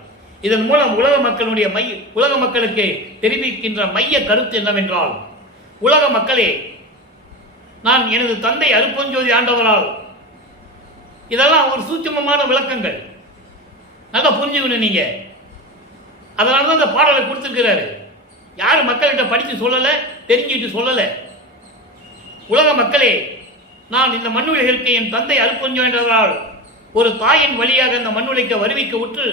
இதன் மூலம் உலக மக்களுக்கு தெரிவிக்கின்ற மைய கருத்து என்னவென்றால், உலக மக்களே, நான் எனது தந்தை அருப்பஞ்சோதி ஆண்டவரால், இதெல்லாம் ஒரு சூட்சுமமான விளக்கங்கள், நல்லா புரிஞ்சுக்கணும் நீங்க. அதனால தான் இந்த பாடலை கொடுத்திருக்கிறாரு. யார் மக்கள்கிட்ட படித்து சொல்லலை, தெரிஞ்சுட்டு சொல்லலை. உலக மக்களே, நான் இந்த மண்ணுலகிற்கு என் தந்தை அருப்பஞ்சோதியால் ஒரு தாயின் வழியாக இந்த மண்ணுலைக்க வருவிக்க விட்டு,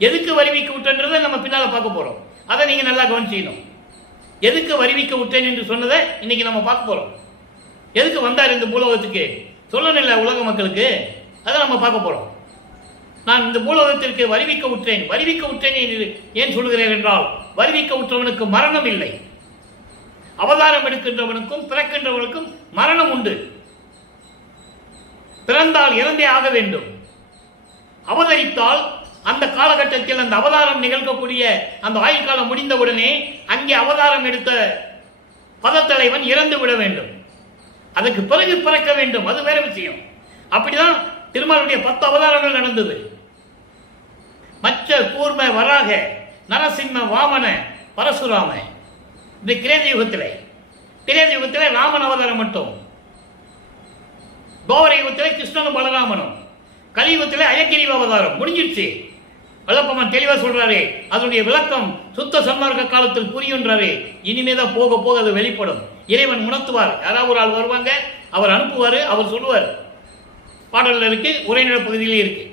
எதுக்கு வருவிக்க விட்டுன்றதை நம்ம பின்னால பார்க்க போறோம். அதை நீங்க நல்லா கவனிச்சுக்கணும். எதுக்கு வருவிக்க விட்டேன் என்று சொன்னதை இன்னைக்கு நம்ம பார்க்க போறோம். எதுக்கு வந்தார் இந்த பூலோகத்துக்கு சொல்லணும் இல்லை உலக மக்களுக்கு, அதை நம்ம பார்க்க போறோம். நான் இந்த பூலோகத்திற்கு வருவிக்க விட்டேன் என்று ஏன் சொல்கிறேன் என்றால், வருவிக்க விட்டவனுக்கு மரணம் இல்லை. அவதாரம் எடுக்கின்றவனுக்கும் பிறக்கின்றவனுக்கும் மரணம் உண்டு. பிறந்தால் இறந்தே ஆக வேண்டும். அவதரித்தால் அந்த காலகட்டத்தில் அந்த அவதாரம் நிகழ்க்கக்கூடிய அந்த ஆயுள் காலம் முடிந்தவுடனே அங்கே அவதாரம் எடுத்த பதத்தலைவன் இறந்து விட வேண்டும். அதுக்கு பிறகு பிறக்க வேண்டும், அது வேற விஷயம். அப்படிதான் திருமாலுடைய 10 அவதாரங்கள் நடந்தது. மச்ச கூர்ம வராக நரசிம்ம வாமன பரசுராம. இந்த கிரேத யுகத்திலே ராமன் அவதாரம் மட்டும், கோவர யுகத்திலே கிருஷ்ணனும் பலராமனும், கலியுகத்திலே அயக்கிரிவ அவதாரம் முடிஞ்சிருச்சு. வல்லப்பமான் தெளிவா சொல்றாரு. அதனுடைய விளக்கம் சுத்த சன்மார்க்க காலத்தில் புரியுன்றாரு. இனிமேதான் போக போக அது வெளிப்படும். இறைவன் உணர்த்துவார். யாராவது ஒரு ஆள் வருவாங்க, அவர் அனுப்புவார், அவர் சொல்லுவார். பாடல்ல இருக்கு, உரைநட பகுதியிலே இருக்கு.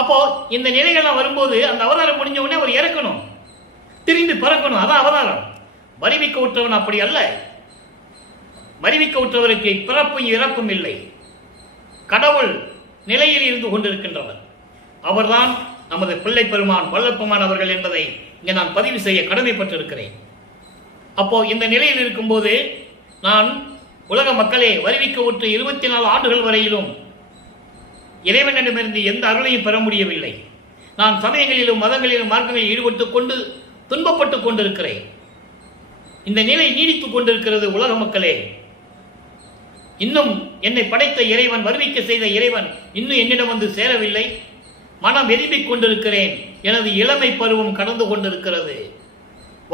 அப்போ இந்த நிலைகள்லாம் வரும்போது அந்த அவதாரம் முடிஞ்ச உடனே அவர் இறக்கணும், திரும்பி பறக்கணும். அதான் அவதாரம். வருவிக்க விட்டவன் அப்படி அல்ல. வருவிக்க விட்டவருக்கு பிறப்பும் இறப்பும் இல்லை. கடவுள் நிலையில் இருந்து கொண்டிருக்கின்றவர். அவர்தான் நமது பிள்ளை பெருமான் வல்லப்பமான் அவர்கள் என்பதை இங்கே நான் பதிவு செய்ய கடமைப்பட்டிருக்கிறேன். அப்போ இந்த நிலையில் இருக்கும்போது நான் உலக மக்களே, வருவிக்க விட்டு 24 ஆண்டுகள் வரையிலும் இறைவனிடமிருந்து எந்த அருளையும் பெற முடியவில்லை. நான் சமயங்களிலும் மதங்களிலும் மார்க்கங்களில் ஈடுபட்டுக் கொண்டு துன்பப்பட்டுக் கொண்டிருக்கிறேன். இந்த நிலை நீடித்துக் கொண்டிருக்கிறது. உலக மக்களே, இன்னும் என்னை படைத்த இறைவன், வருவிக்க செய்த இறைவன் இன்னும் என்னிடம் வந்து சேரவில்லை. மனம் வெதும்பிக் கொண்டிருக்கிறேன். எனது இளமை பருவம் கடந்து கொண்டிருக்கிறது,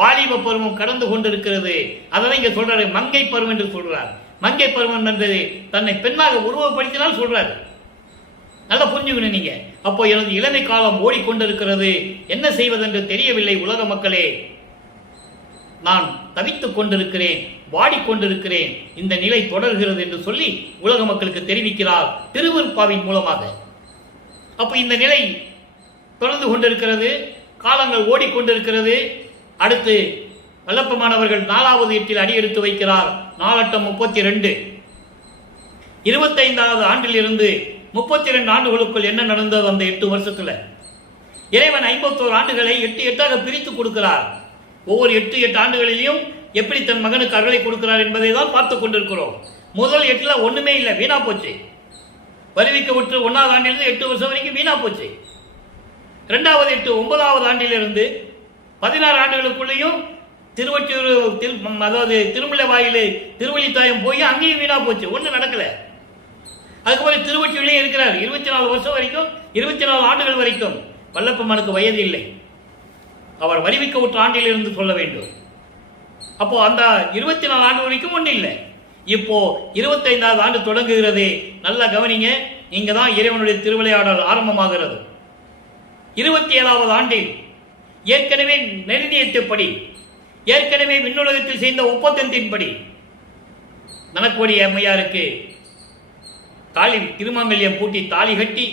வாலிப பருவம் கடந்து கொண்டிருக்கிறது. அதனை இங்க சொல்றாரு, மங்கை பருவம் என்று சொல்றார். மங்கை பருவம் என்பது தன்னை பெண்ணாக உருவப்படுத்தினால் சொல்றாரு. நல்லா புரிஞ்சுக்கணும் நீங்க. அப்போ எனது இளமை காலம் ஓடிக்கொண்டிருக்கிறது, என்ன செய்வதென்று தெரியவில்லை. உலக மக்களே, நான் தவித்துக் கொண்டிருக்கிறேன், வாடிக்கொண்டிருக்கிறேன், இந்த நிலை தொடர்கிறது என்று சொல்லி உலக மக்களுக்கு தெரிவிக்கிறார் திருவருட்பாவின் மூலமாக. அப்போ இந்த நிலை தொடர்ந்து கொண்டிருக்கிறது, காலங்கள் ஓடிக்கொண்டிருக்கிறது. அடுத்து வல்லப்பமானவர்கள் 4வது எட்டில் அடியெடுத்து வைக்கிறார். 4×32 25வது ஆண்டில் இருந்து 32 ஆண்டுகளுக்குள் என்ன நடந்தது? அந்த 8 வருஷத்துல இறைவன் 51 ஆண்டுகளை 8 8ஆக பிரித்து கொடுக்கிறார். ஒவ்வொரு 8 ஆண்டுகளிலும் எப்படி தன் மகனுக்கு அருளை கொடுக்கிறார் என்பதை தான் பார்த்து கொண்டிருக்கிறோம். முதல் 8ல் ஒண்ணுமே இல்லை, வீணா போச்சு. வருவிக்க விட்டு 1வது ஆண்டிலிருந்து 8 வருஷம் வரைக்கும் வீணா போச்சு. 2வது 8 9வது ஆண்டிலிருந்து 16 ஆண்டுகளுக்குள்ளேயும் திருவொற்றியூர், அதாவது திருமலை வாயிலு திருவள்ளித்தாயம் போய் அங்கேயும் வீணா போச்சு, ஒன்றும் நடக்கல. அதுக்கப்புறம் திருவொற்றியூர்லயும் இருக்கிறார் 24 வருஷம் வரைக்கும், 24 ஆண்டுகள் வரைக்கும். வல்லப்பம்மனுக்கு வயது இல்லை, அவர் வருவிக்க விட்ட ஆண்டில் இருந்து சொல்ல வேண்டும். அப்போ அந்த 24 ஆண்டு வரைக்கும் ஒன்றும் இல்லை. இப்போ 25வது ஆண்டு தொடங்குகிறது. நல்லா கவனிங்க, இங்க தான் இறைவனுடைய திருவிளையாடல் ஆரம்பமாகிறது. 27வது ஆண்டில் ஏற்கனவே நெருங்கியபடி, ஏற்கனவே விண்ணுலகத்தில் செய்த ஒப்பந்தத்தின்படி நனக்கோடி அம்மையாருக்கு தாலி திருமாங்கல்யம் பூட்டி தாலி கட்டி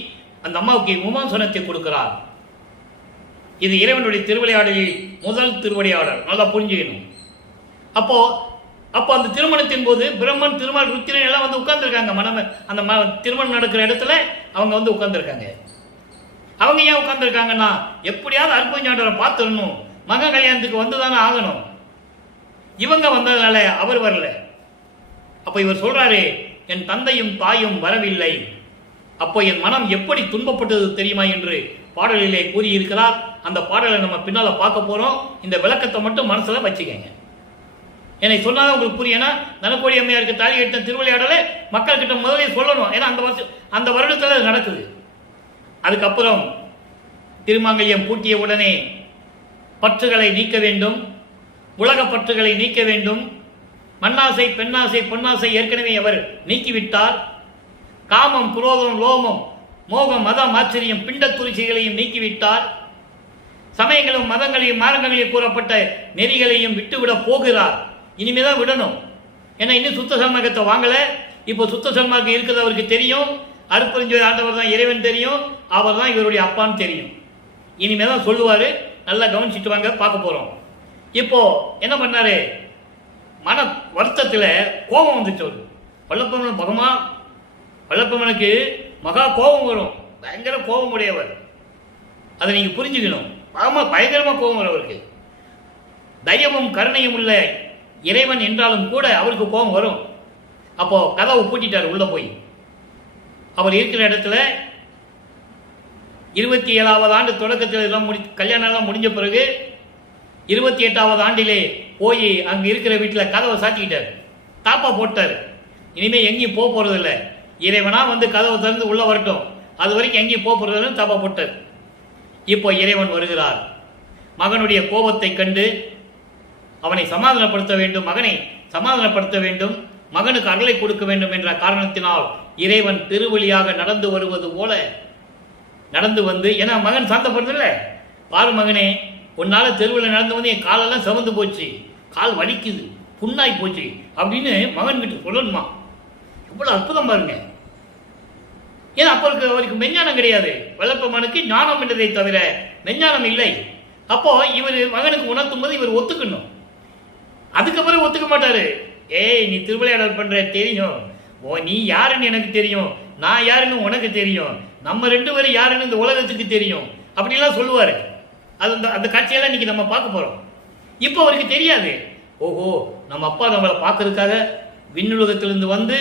அந்த அம்மாவுக்கு விமோசனத்தை கொடுக்கிறார். இது இறைவனுடைய திருவிளையாடலில் முதல் திருவிளையாடல். நல்லா புரிஞ்சுக்கணும். அப்போ அந்த திருமணத்தின் போது பிரம்மன், திருமால், ருத்திரன் எல்லாம் வந்து உட்கார்ந்துருக்காங்க. அந்த திருமணம் நடக்கிற இடத்துல அவங்க வந்து உட்கார்ந்துருக்காங்க. அவங்க ஏன் உட்கார்ந்துருக்காங்கன்னா, எப்படியாவது அற்புதஞாண்டரை பார்த்துடணும், மக கல்யாணத்துக்கு வந்துதானே ஆகணும். இவங்க வந்ததுனால அவர் வரல. அப்ப இவர் சொல்றாரு, என் தந்தையும் தாயும் வரவில்லை, அப்போ என் மனம் எப்படி துன்பப்பட்டது தெரியுமா என்று பாடலிலே கூறியிருக்கிறார். அந்த பாடலை நம்ம பின்னால பார்க்க போறோம். இந்த விளக்கத்தை மட்டும் மனசுல வச்சுக்கங்க. என்னை சொன்னாலும் உங்களுக்கு புரியனா, நனக்கோடி அம்மையாருக்கு தாலி கட்ட திருவிளையாடலை மக்கள் கிட்ட முதலே சொல்லணும். ஏன்னா அந்த வருடத்துல நடக்குது. அதுக்கப்புறம் திருமாங்கல்யம் பூட்டிய உடனே பற்றுகளை நீக்க வேண்டும், உலக பற்றுகளை நீக்க வேண்டும். மண்ணாசை, பெண்ணாசை, பொன்னாசை ஏற்கனவே அவர் நீக்கிவிட்டார். காமம், குரோதம், லோமம், மோகம், மதம், ஆச்சரியம், பிண்ட துரிசிகளையும் நீக்கிவிட்டார். சமயங்களும் மதங்களையும் மார்க்கங்களையும் கூறப்பட்ட நெறிகளையும் விட்டுவிட போகிறார். இனிமேதான் விடணும். ஏன்னா இன்னும் சுத்த சன்மார்க்கத்தை வாங்கல. இப்போ சுத்த சன்மார்க்கம் இருக்குது அவருக்கு தெரியும். அருட்பெருஞ்சோதி ஆண்டவர் தான் இறைவன் தெரியும், அவர் தான் இவருடைய அப்பான்னு தெரியும். இனிமேதான் சொல்லுவாரு. நல்லா கவனிச்சுட்டு வாங்க, பார்க்க போறோம். இப்போ என்ன பண்ணாரு? மன வருத்தத்துல கோபம் வந்துச்சு அவரு. வல்லப்பம்மனுக்கு மகா கோபம் வரும், பயங்கர கோபம் உடையவர். அதை நீங்க புரிஞ்சுக்கணும். பயங்கரமா கோபம் வரும் அவருக்கு. தயவும் கருணையும் உள்ள இறைவன் என்றாலும் கூட அவருக்கு கோபம் வரும். அப்போ கதவை பூட்டிட்டார். உள்ள போய் அவர் இருக்கிற இடத்துல 27வது ஆண்டு தொடக்கத்தில் எல்லாம் கல்யாணம் எல்லாம் முடிஞ்ச பிறகு 28வது ஆண்டிலே போய் அங்க இருக்கிற வீட்டில் கதவை சாத்திக்கிட்டார், தாப்பா போட்டார். இனிமே எங்கேயும் போக போறது இல்லை, இறைவனா வந்து கதவை திறந்து உள்ள வரட்டும், அது வரைக்கும் எங்கேயும் போக போறது தாப்பா போட்டார். இப்போ இறைவன் வருகிறார். மகனுடைய கோபத்தை கண்டு அவனை சமாதானப்படுத்த வேண்டும், மகனை சமாதானப்படுத்த வேண்டும், மகனுக்கு அருளை கொடுக்க வேண்டும் என்ற காரணத்தினால் இறைவன் திருவழியாக நடந்து வருவது போல நடந்து வந்து, ஏன்னா மகன் சாந்தப்படுறதில்ல. பாரு மகனே, உன்னால தெருவில் நடந்து வந்து என் காலெல்லாம் சிவந்து போச்சு, கால் வலிக்குது, புண்ணாய் போச்சு அப்படின்னு மகன் கிட்ட சொல்லணுமா? எவ்வளவு அற்புதம் பாருங்க. ஏன்னா அப்ப அவருக்கு மெஞ்ஞானம் கிடையாது. வல்லப்பம்மனுக்கு ஞானம் என்றதை தவிர மெஞ்ஞானம் இல்லை. அப்போ இவர் மகனுக்கு உணர்த்தும் போது இவர் ஒத்துக்கணும். அதுக்கப்புறம் ஒத்துக்க மாட்டாரு. ஏய், நீ திருவிளையாடல் பண்ற தெரியும், நீ யாருன்னு எனக்கு தெரியும், நான் யாருன்னு உனக்கு தெரியும், நம்ம 2 பேரும் யாருன்னு இந்த உலகத்துக்கு தெரியும் அப்படிலாம் சொல்லுவாரு. அந்த காட்சியெல்லாம் இன்னைக்கு நம்ம பார்க்க போறோம். இப்போ அவருக்கு தெரியாது. ஓஹோ, நம்ம அப்பா நம்மளை பார்க்கறதுக்காக விண்ணுலகத்திலிருந்து வந்து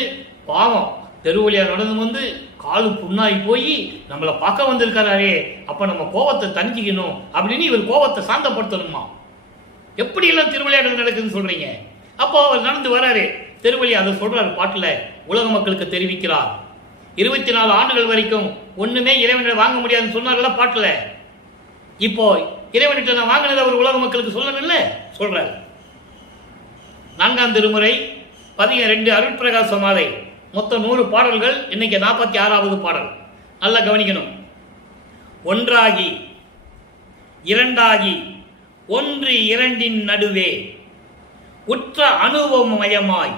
பாவம் தெருவழியா நடந்து வந்து காலு புண்ணாகி போய் நம்மளை பார்க்க வந்திருக்காரே, அப்ப நம்ம கோபத்தை தணிஞ்சிக்கணும் அப்படின்னு இவர் கோபத்தை சாந்தப்படுத்தணுமா? எப்படி எல்லாம் திருவிளையாடல் நடக்குதுன்னு சொல்றீங்க? அப்போ அவர் நடந்து வராரு. திருவழி அதை சொல்றார் பாட்டில், உலக மக்களுக்கு தெரிவிக்கிறார். 24 ஆண்டுகள் வரைக்கும் ஒண்ணுமே இறைவனை வாங்க முடியாதுன்னு சொன்னார்ல பாட்டில். இப்போ இறைவன்கிட்ட நான் வாங்கினது அவர் உலக மக்களுக்கு சொல்லணும்ல, சொல்றாரு. 4ஆம் திருமுறை 12 அருட்பிரகாச மாலை, மொத்தம் 100 பாடல்கள். இன்னைக்கு 46வது பாடல். நல்லா கவனிக்கணும். ஒன்றாகி இரண்டாகி ஒன்று இரண்டின் நடுவே உற்ற அனுபவமயமாய்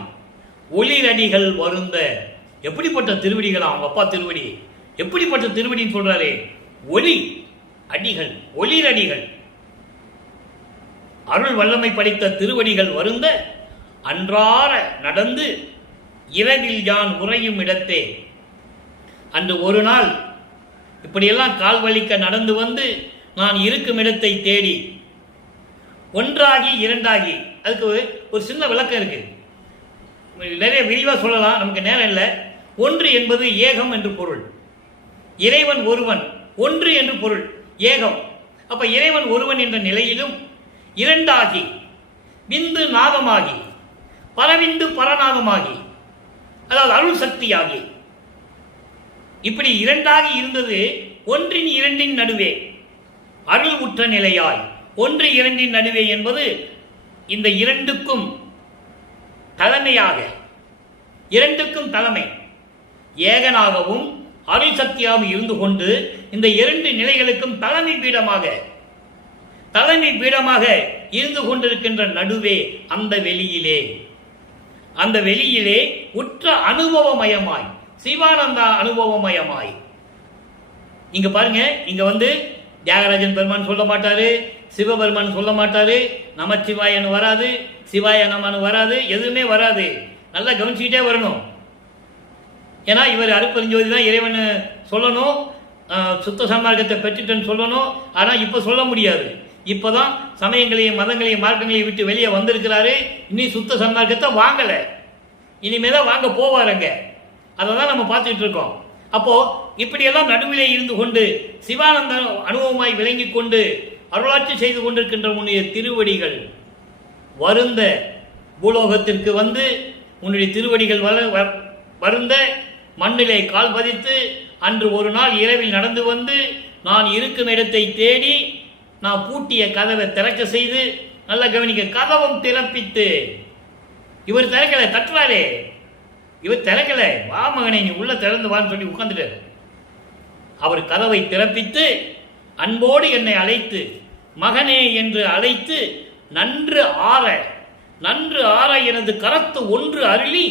ஒளிரடிகள் வருந்த. எப்படிப்பட்ட திருவடிகள் அவங்க அப்பா திருவடி, எப்படிப்பட்ட திருவடின்னு சொல்றாரு. ஒளி அடிகள், ஒளிரடிகள், அருள் வல்லமை படைத்த திருவடிகள் வருந்த அன்றார நடந்து இரவில் யான் உறையும் இடத்தே. அன்று ஒரு நாள் இப்படியெல்லாம் கால் வலிக்க நடந்து வந்து நான் இருக்கும் இடத்தை தேடி ஒன்றாகி இரண்டாகி. அதுக்கு ஒரு சின்ன விளக்கம் இருக்கு, நிறைய விரிவாக சொல்லலாம், நமக்கு நேரம் இல்லை. ஒன்று என்பது ஏகம் என்று பொருள், இறைவன் ஒருவன், ஒன்று என்று பொருள், ஏகம். அப்ப இறைவன் ஒருவன் என்ற நிலையிலும் இரண்டாகி விந்து நாதமாகி பரவிந்து பரநாதமாகி, அதாவது அருள் சக்தியாகி, இப்படி இரண்டாகி இருந்தது. ஒன்றின் இரண்டின் நடுவே அருள் உற்ற நிலையாய் ஒன்று இரண்டின் நடுவே என்பது இந்த இரண்டுக்கும் தலைமையாக, இரண்டுக்கும் தலைமை ஏகனாகவும் அருள் சக்தியாகவும் இருந்து கொண்டு இந்த 2 நிலைகளுக்கும் தலைமை பீடமாக இருந்து கொண்டிருக்கின்ற நடுவே அந்த வெளியிலே உற்ற அனுபவமயமாய், சிவானந்தா அனுபவமயமாய். இங்க பாருங்க, இங்க வந்து தியாகராஜன் பெருமான் சொல்ல மாட்டாரு, சிவபெருமான் சொல்ல மாட்டாரு, நமச்சிவாயன் வராது, சிவாய நமன் வராது, எதுவுமே வராது. நல்லா கவனிச்சுக்கிட்டே வரணும். ஏன்னா இவர் அருட்பெருஞ்சோதி தான் இறைவன் சொல்லணும், சுத்த சன்மார்க்கத்தை பெற்றுட்டேன்னு சொல்லணும். ஆனால் இப்போ சொல்ல முடியாது. இப்போதான் சமயங்களையும் மதங்களையும் மார்க்கங்களையும் விட்டு வெளியே வந்திருக்கிறாரு. இனி சுத்த சன்மார்க்கத்தை வாங்கலை, இனிமேதான் வாங்க போவாருங்க. அதை தான் நம்ம பார்த்துக்கிட்டு இருக்கோம். அப்போ இப்படியெல்லாம் நடுவிலே இருந்து கொண்டு சிவானந்த அனுபவமாய் விளங்கி கொண்டு அருளாட்சி செய்து கொண்டிருக்கின்ற உன்னுடைய திருவடிகள் வருந்த பூலோகத்திற்கு வந்து உன்னுடைய திருவடிகள் வருந்த மண்ணிலே கால் பதித்து அன்று ஒரு நாள் இரவில் நடந்து வந்து நான் இருக்கும் இடத்தை தேடி நான் பூட்டிய கதவை திறக்க செய்து, நல்ல கவனிக்க, கதவும் திறப்பித்து. இவர் திறக்கலை, தட்டுறாரே, இவர் திறக்கலை. வா மகனை, நீ உள்ள திறந்து வான்னு சொல்லி உட்கார்ந்துட்டார். அவர் கதவை திறப்பித்து அன்போடு என்னை அழைத்து மகனே என்று அழைத்து நன்று ஆற எனது கரத்து ஒன்று அருளி,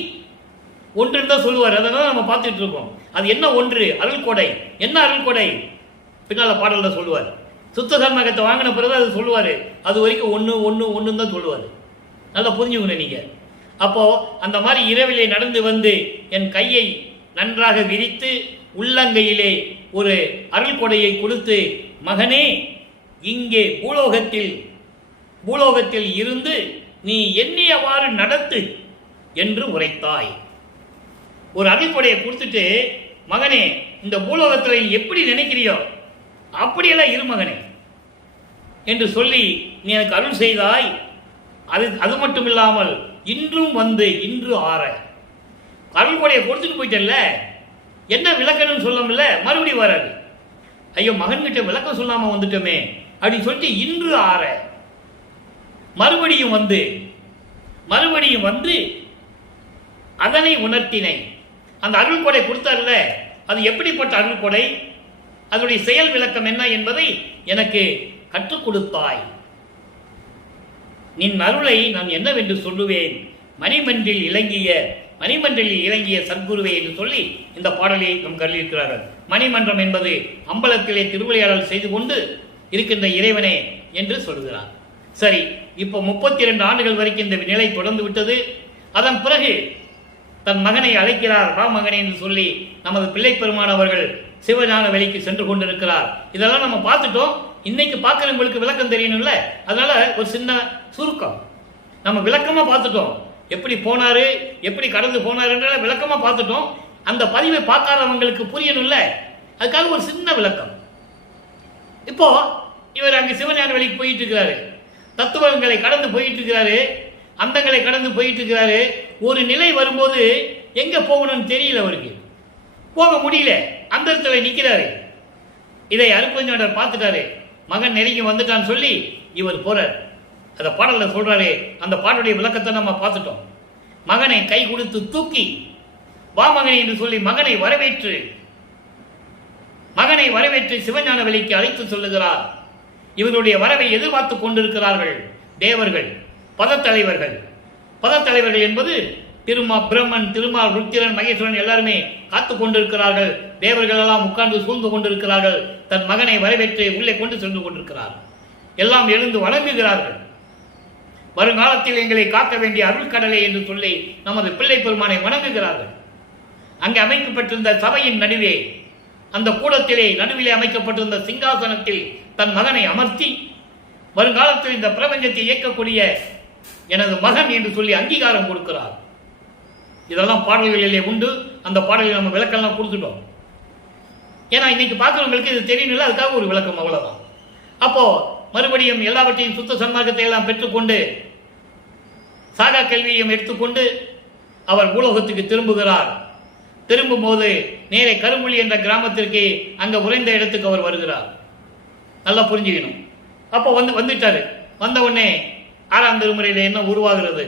ஒன்றுன்னு தான் சொல்லுவார். அதனால நம்ம பார்த்துட்டு இருக்கோம். அது என்ன ஒன்று? அருள் கொடை. என்ன அருள் கொடை? பின்னால பாடல்ல சொல்லுவார். சுத்த சன்மார்க்கத்தை வாங்கின பிறகு அது சொல்லுவார். அது வரைக்கும் ஒன்று தான் சொல்லுவார். நல்லா புரிஞ்சுக்கணும் நீங்க. அப்போ அந்த மாதிரி இரவிலே நடந்து வந்து என் கையை நன்றாக விரித்து உள்ளங்கையிலே ஒரு அருள் கொடையை கொடுத்து, மகனே இங்கே பூலோகத்தில் இருந்து நீ எண்ணியவாறு நடத்து என்று உரைத்தாய். ஒரு அருள் கொடையை கொடுத்துட்டு, மகனே இந்த பூலோகத்தில் எப்படி நினைக்கிறியோ அப்படியெல்லாம் இரு மகனே என்று சொல்லி நீ எனக்கு அருள் செய்தாய். அது மட்டும் இல்லாமல் இன்றும் வந்து இன்று ஆற அருள் கொடையை கொடுத்துட்டு போயிட்டல்ல, என்ன விளக்கணும்னு சொல்லல, மறுபடியும் வராது. ஐயோ மகன்கிட்ட விளக்கம் சொல்லாம வந்துட்டோமே அப்படின்னு சொல்லிட்டு இன்று ஆற மறுபடியும் வந்து அதனை உணர்த்தினை. அந்த அருள் கொடை கொடுத்தார்ல, அது எப்படிப்பட்ட அருள் கொடை, அதனுடைய செயல் விளக்கம் என்ன என்பதை எனக்கு கற்றுக் கொடுத்தாய். நின் அருளை நான் என்னவென்று சொல்லுவேன், மணிமன்றில் இறங்கிய சத்குருவே என்று சொல்லி இந்த பாடலை நம் கருளியிருக்கிறார்கள். மணிமன்றம் என்பது அம்பலத்திலே திருவிளையாடல் செய்து கொண்டு இருக்கின்ற இறைவனே என்று சொல்கிறார். சரி, இப்போ 32 ஆண்டுகள் வரைக்கும் இந்த நிலை தொடர்ந்து விட்டது. அதன் பிறகு தன் மகனை அழைக்கிறார். மகனே என்று சொல்லி நமது பிள்ளை பெருமான் அவர்கள் சிவஞான வெளிக்கு சென்று கொண்டிருக்கிறார். இதெல்லாம் நம்ம பார்த்துட்டோம். இன்னைக்கு பார்க்கிறவங்களுக்கு விளக்கம் தெரியணும்ல, அதனால ஒரு சின்ன சுருக்கம். நம்ம விளக்கமா பார்த்துட்டோம், எப்படி போனாரு, எப்படி கடந்து போனாருன்ற விளக்கமா பார்த்துட்டோம். அந்த பதிவை பார்க்காதவங்களுக்கு புரியணும்ல, அதுக்காக ஒரு சின்ன விளக்கம். இப்போ இவர் அங்கு சிவஞான வெளிக்கு போயிட்டு இருக்கிறாரு, தத்துவங்களை கடந்து போயிட்டு இருக்கிறாரு. அந்தங்களை கடந்து போயிட்டு இருக்கிறாரு. ஒரு நிலை வரும்போது எங்க போகணும்னு தெரியல, அவருக்கு போக முடியல, அந்த இடத்துல நிற்கிறாரு. இதை அருட்பெருஞ்சோதியார் பார்த்துட்டாரு, மகன் நெருங்கி வந்துட்டான்னு சொல்லி இவர் போறார். அந்த பாடல்ல சொல்றாரு, அந்த பாடலுடைய விளக்கத்தை நம்ம பார்த்துட்டோம். மகனை கை கொடுத்து தூக்கி வா மகனை என்று சொல்லி மகனை வரவேற்று சிவஞான வெளிக்கு அழைத்து சொல்லுகிறார். இவர்களுடைய வரவை எதிர்பார்த்து கொண்டிருக்கிறார்கள் தேவர்கள், பதத்தலைவர்கள் என்பது பிரம்மன், திருமால், ருத்திரன், மகேஸ்வரன் எல்லாருமே காத்து கொண்டிருக்கிறார்கள். தேவர்கள் எல்லாம் உட்கார்ந்து சூழ்ந்து கொண்டிருக்கிறார்கள். தன் மகனை வரவேற்று உள்ளே கொண்டு சென்று கொண்டிருக்கிறார். எல்லாம் எழுந்து வணங்குகிறார்கள். வருங்காலத்தில் எங்களை காக்க வேண்டிய அருள் கடலை என்று சொல்லி நமது பிள்ளை பெருமானை வணங்குகிறார்கள். அங்கே அமைக்கப்பட்டிருந்த சபையின் நடுவே, அந்த கூடத்திலே நடுவிலே அமைக்கப்பட்டிருந்த சிங்காசனத்தில் தன் மகனை அமர்த்தி வருங்காலத்தில் இந்த பிரபஞ்சத்தை இயக்கக்கூடிய எனது மகன் என்று சொல்லி அங்கீகாரம் கொடுக்கிறார். இதெல்லாம் பாடல்களிலே உண்டு. அந்த பாடல்களை நம்ம விளக்கம்லாம் கொடுத்துட்டோம். ஏன்னா இன்னைக்கு பார்க்கிறவங்களுக்கு இது தெரியல, அதுக்காக ஒரு விளக்கம், அவ்வளவுதான். அப்போ மறுபடியும் எல்லாவற்றையும் சுத்த சன்மார்க்கத்தை எல்லாம் பெற்றுக்கொண்டு சாகா கல்வியையும் எடுத்துக்கொண்டு அவர் பூலோகத்துக்கு திரும்புகிறார். திரும்பும் போது நேரே கருமொழி என்ற கிராமத்திற்கு, அங்க உறைந்த இடத்துக்கு அவர் வருகிறார். நல்லா புரிஞ்சுக்கணும். அப்போ வந்துட்டாரு. வந்த உடனே 6ஆம் திருமுறையில் என்ன உருவாகிறது?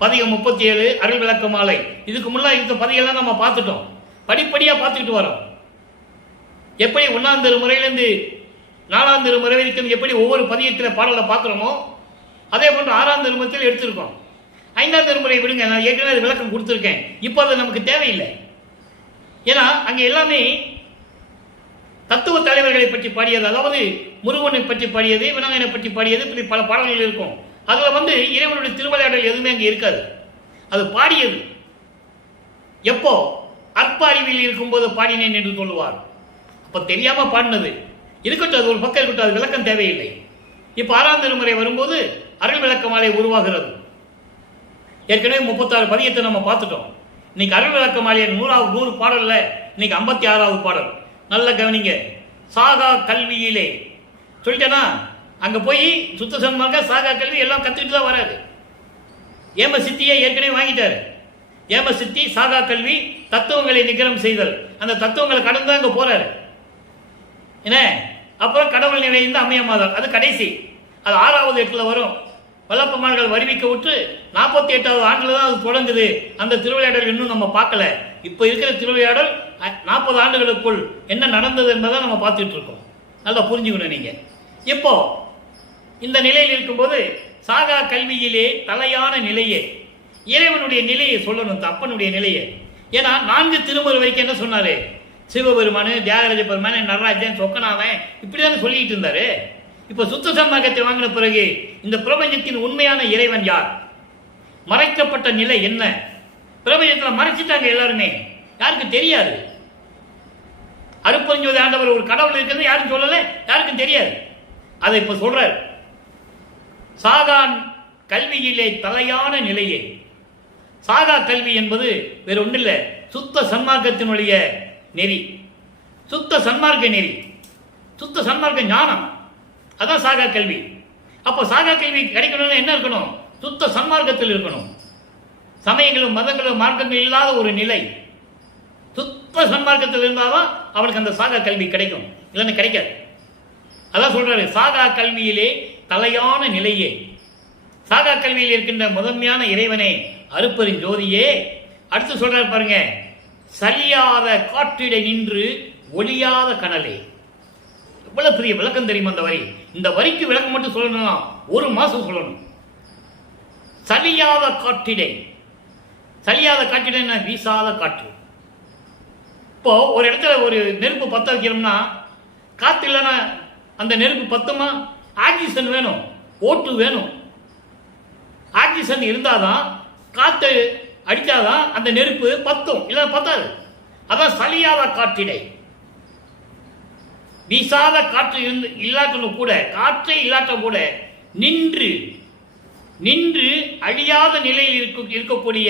பதிகம் 37 அருள் விளக்க மாலை. இதுக்கு முன்னாடி இந்த பதிகெல்லாம் நம்ம பார்த்துட்டோம், படிப்படியா பார்த்துக்கிட்டு வரோம். எப்படி 1ஆம் திருமுறையிலிருந்து 4ஆம் திருமுறை வரைக்கும் எப்படி ஒவ்வொரு பதியத்தில் பாடலை பார்க்குறோமோ, அதே போன்று 6ஆம் திருமுறையில் எடுத்திருக்கோம். 5ஆம் திருமுறை விடுங்க, நான் ஏற்கனவே விளக்கம் கொடுத்துருக்கேன். இப்போ அது நமக்கு தேவையில்லை. ஏன்னா அங்கே எல்லாமே தத்துவ தலைவர்களை பற்றி பாடியது, அதாவது முருகனை பற்றி பாடியது, விநாயகனை பற்றி பாடியது, இப்படி பல பாடல்கள் இருக்கும். அதுல இறைவனுடைய திருவிளையாடல் எதுவுமே அங்கே இருக்காது. அது பாடியது எப்போ அற்ப அறிவில் இருக்கும்போது பாடினேன் என்று சொல்லுவார். அப்ப தெரியாம பாடினது இருக்கட்டும், அது ஒரு பக்கம் இருக்கட்டும், அது விளக்கம் தேவையில்லை. இப்ப 6ஆம் திருமுறை வரும்போது அருள் விளக்க மாலை உருவாகிறது. ஏற்கனவே 36 பதியத்தை நம்ம பார்த்துட்டோம். இன்னைக்கு அருள் விளக்க மாலையின் 100 பாடல்ல இன்னைக்கு 56வது பாடல். நல்ல கவனிங்க. சாகா கல்வியிலே சொல்லிட்டேனா, அங்க போய் சுத்த சன்மார்க்க சாகா கல்வி எல்லாம் கத்துக்கிட்டு தான் வராது. ஏம சித்தியை ஏற்கனவே வாங்கிட்டாரு. ஏம சித்தி, சாகா கல்வி, தத்துவங்களை நிகரம் செய்தல், அந்த தத்துவங்களை கடந்து அங்க போறாரு. என்ன, அப்புறம் கடவுள் நிறைந்த அம்மைய மாதம், அது கடைசி, அது 6வது எட்டுல வரும். வல்லப்பமார்கள் வருவிக்க விட்டு 48வது ஆண்டுல தான் அது தொடங்குது. அந்த திருவிளையாடல் இன்னும் நம்ம பார்க்கல. இப்ப இருக்கிற திருவிளையாடல் 40 ஆண்டுகளுக்குள் என்ன நடந்தது என்பதை நம்ம பார்த்துட்டு இருக்கோம். நல்லா புரிஞ்சுக்கணும் நீங்க. இப்போ இந்த நிலையில் இருக்கும்போது சாகா கல்வியிலே தலையான நிலையே, இறைவனுடைய நிலையை சொல்லணும், அப்பனுடைய நிலையை. ஏன்னா 4 திருமுறை வரைக்கும் என்ன சொன்னாரு? சிவபெருமானு, தியாகராஜ பெருமானு, நடராஜன், சொக்கநாதன், இப்படிதான் சொல்லிட்டு இருந்தாரு. இப்ப சுத்த சன்மார்க்கத்தை வாங்கின பிறகு இந்த பிரபஞ்சத்தின் உண்மையான இறைவன் யார்? மறைக்கப்பட்ட நிலை என்ன? பிரபஞ்சத்தில் மறைச்சிட்டாங்க எல்லாருமே, யாருக்கு தெரியாது. அருட்பெருஞ்சோதி ஆண்டவர் ஒரு கடவுள் இருக்கிறது யாரும் சொல்லல, யாருக்கும் தெரியாது. அதை இப்ப சொல்றார். சாகா கல்வியிலே தலையான நிலையை. சாகா கல்வி என்பது வேற ஒன்றும் இல்லை, சுத்த சன்மார்க்கத்தினுடைய நெறி, சுத்த சன்மார்க்க நெறி, சுத்த சன்மார்க்க ஞானம், அதான் சாகா கல்வி. அப்போ சாகா கல்வி கிடைக்கணும்னா என்ன இருக்கணும்? சுத்த சன்மார்க்கத்தில் இருக்கணும். சமயங்களும் மதங்களும் மார்க்கங்கள் இல்லாத ஒரு நிலை, சுத்த சன்மார்க்கத்தில் இருந்தால்தான் அவனுக்கு அந்த சாகா கல்வி கிடைக்கும், இல்லைன்னு கிடைக்காது. அதான் சொல்றாரு, சாகா கல்வியிலே தலையான நிலையே. சாகா கல்வியில் இருக்கின்ற முதன்மையான இறைவனே, அருட்பெருஞ்சோதியே. அடுத்து சொல்றாரு பாருங்க, சலியாத காற்றிடை நின்று ஒளியாத கனலே. எவ்வளவு பெரிய விளக்கம் தெரியுமா அந்த வரி? இந்த வரிக்கு விளக்கம் மட்டும் சொல்லணும்னா 1 மாசம் சொல்லணும். சலியாத காற்றிடை. சலியாத காற்றிடை என்ன? வீசாத காற்று. இப்போ ஒரு இடத்துல ஒரு நெருப்பு பத்த வைக்கிறோம்னா, காத்து இல்லைன்னா அந்த நெருப்பு பத்துமா? ஆக்சிஜன் வேணும், ஓட்டு வேணும். ஆக்சிஜன் இருந்தாதான், காத்து அடித்தாதான் அந்த நெருப்பு பத்தும், இல்லைன்னா பத்தாது. அதான் சலியாத காற்றிடை. வீசாத காற்று இல்லாட்டும் கூட, காற்றே இல்லாட்டும் கூட நின்று நின்று அழியாத நிலையில் இருக்கக்கூடிய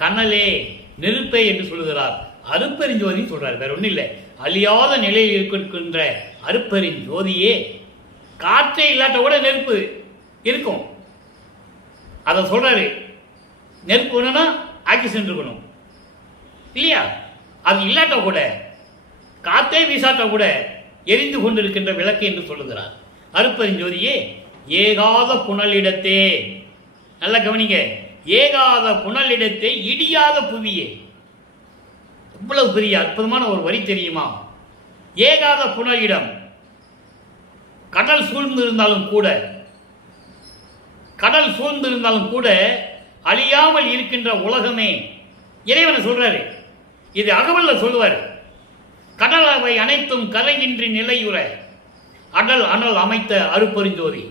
கனலே, நெருப்பே என்று சொல்லுகிறார். அருட்பெருஞ்சோதி சொல்றார், வேற ஒன்றும் இல்லை. அழியாத நிலையில் இருக்கின்ற அருட்பெருஞ்சோதியே. காற்றே இல்லாட்ட கூட நெருப்பு இருக்கும். அதை சொல்றாரு. நெருப்பு வேணும்னா ஆக்சிஜன் இருக்கணும் இல்லையா? அது இல்லாட்ட கூட, காத்தே வீசாட்ட கூட எரிந்து கொண்டிருக்கின்ற விளக்கு என்று சொல்லுகிறார். அருட்பெருஞ்சோதியே ஏகாத புனலிடத்தே, நல்ல கவனிங்க, ஏகாத புனலிடத்தே இடியாத புவியே. எவ்வளவு பெரிய அற்புதமான ஒரு வரி தெரியுமா? ஏகாத புனலிடம், கடல் சூழ்ந்திருந்தாலும் கூட, கடல் சூழ்ந்திருந்தாலும் கூட அழியாமல் இருக்கின்ற உலகமே. இறைவனை சொல்றாரு. இது அகவல்ல சொல்லுவார். கடல் அவை அனைத்தும் கரையின்றி நிலையுற அடல் அனல் அமைத்த அருட்பெருஞ்சோதி.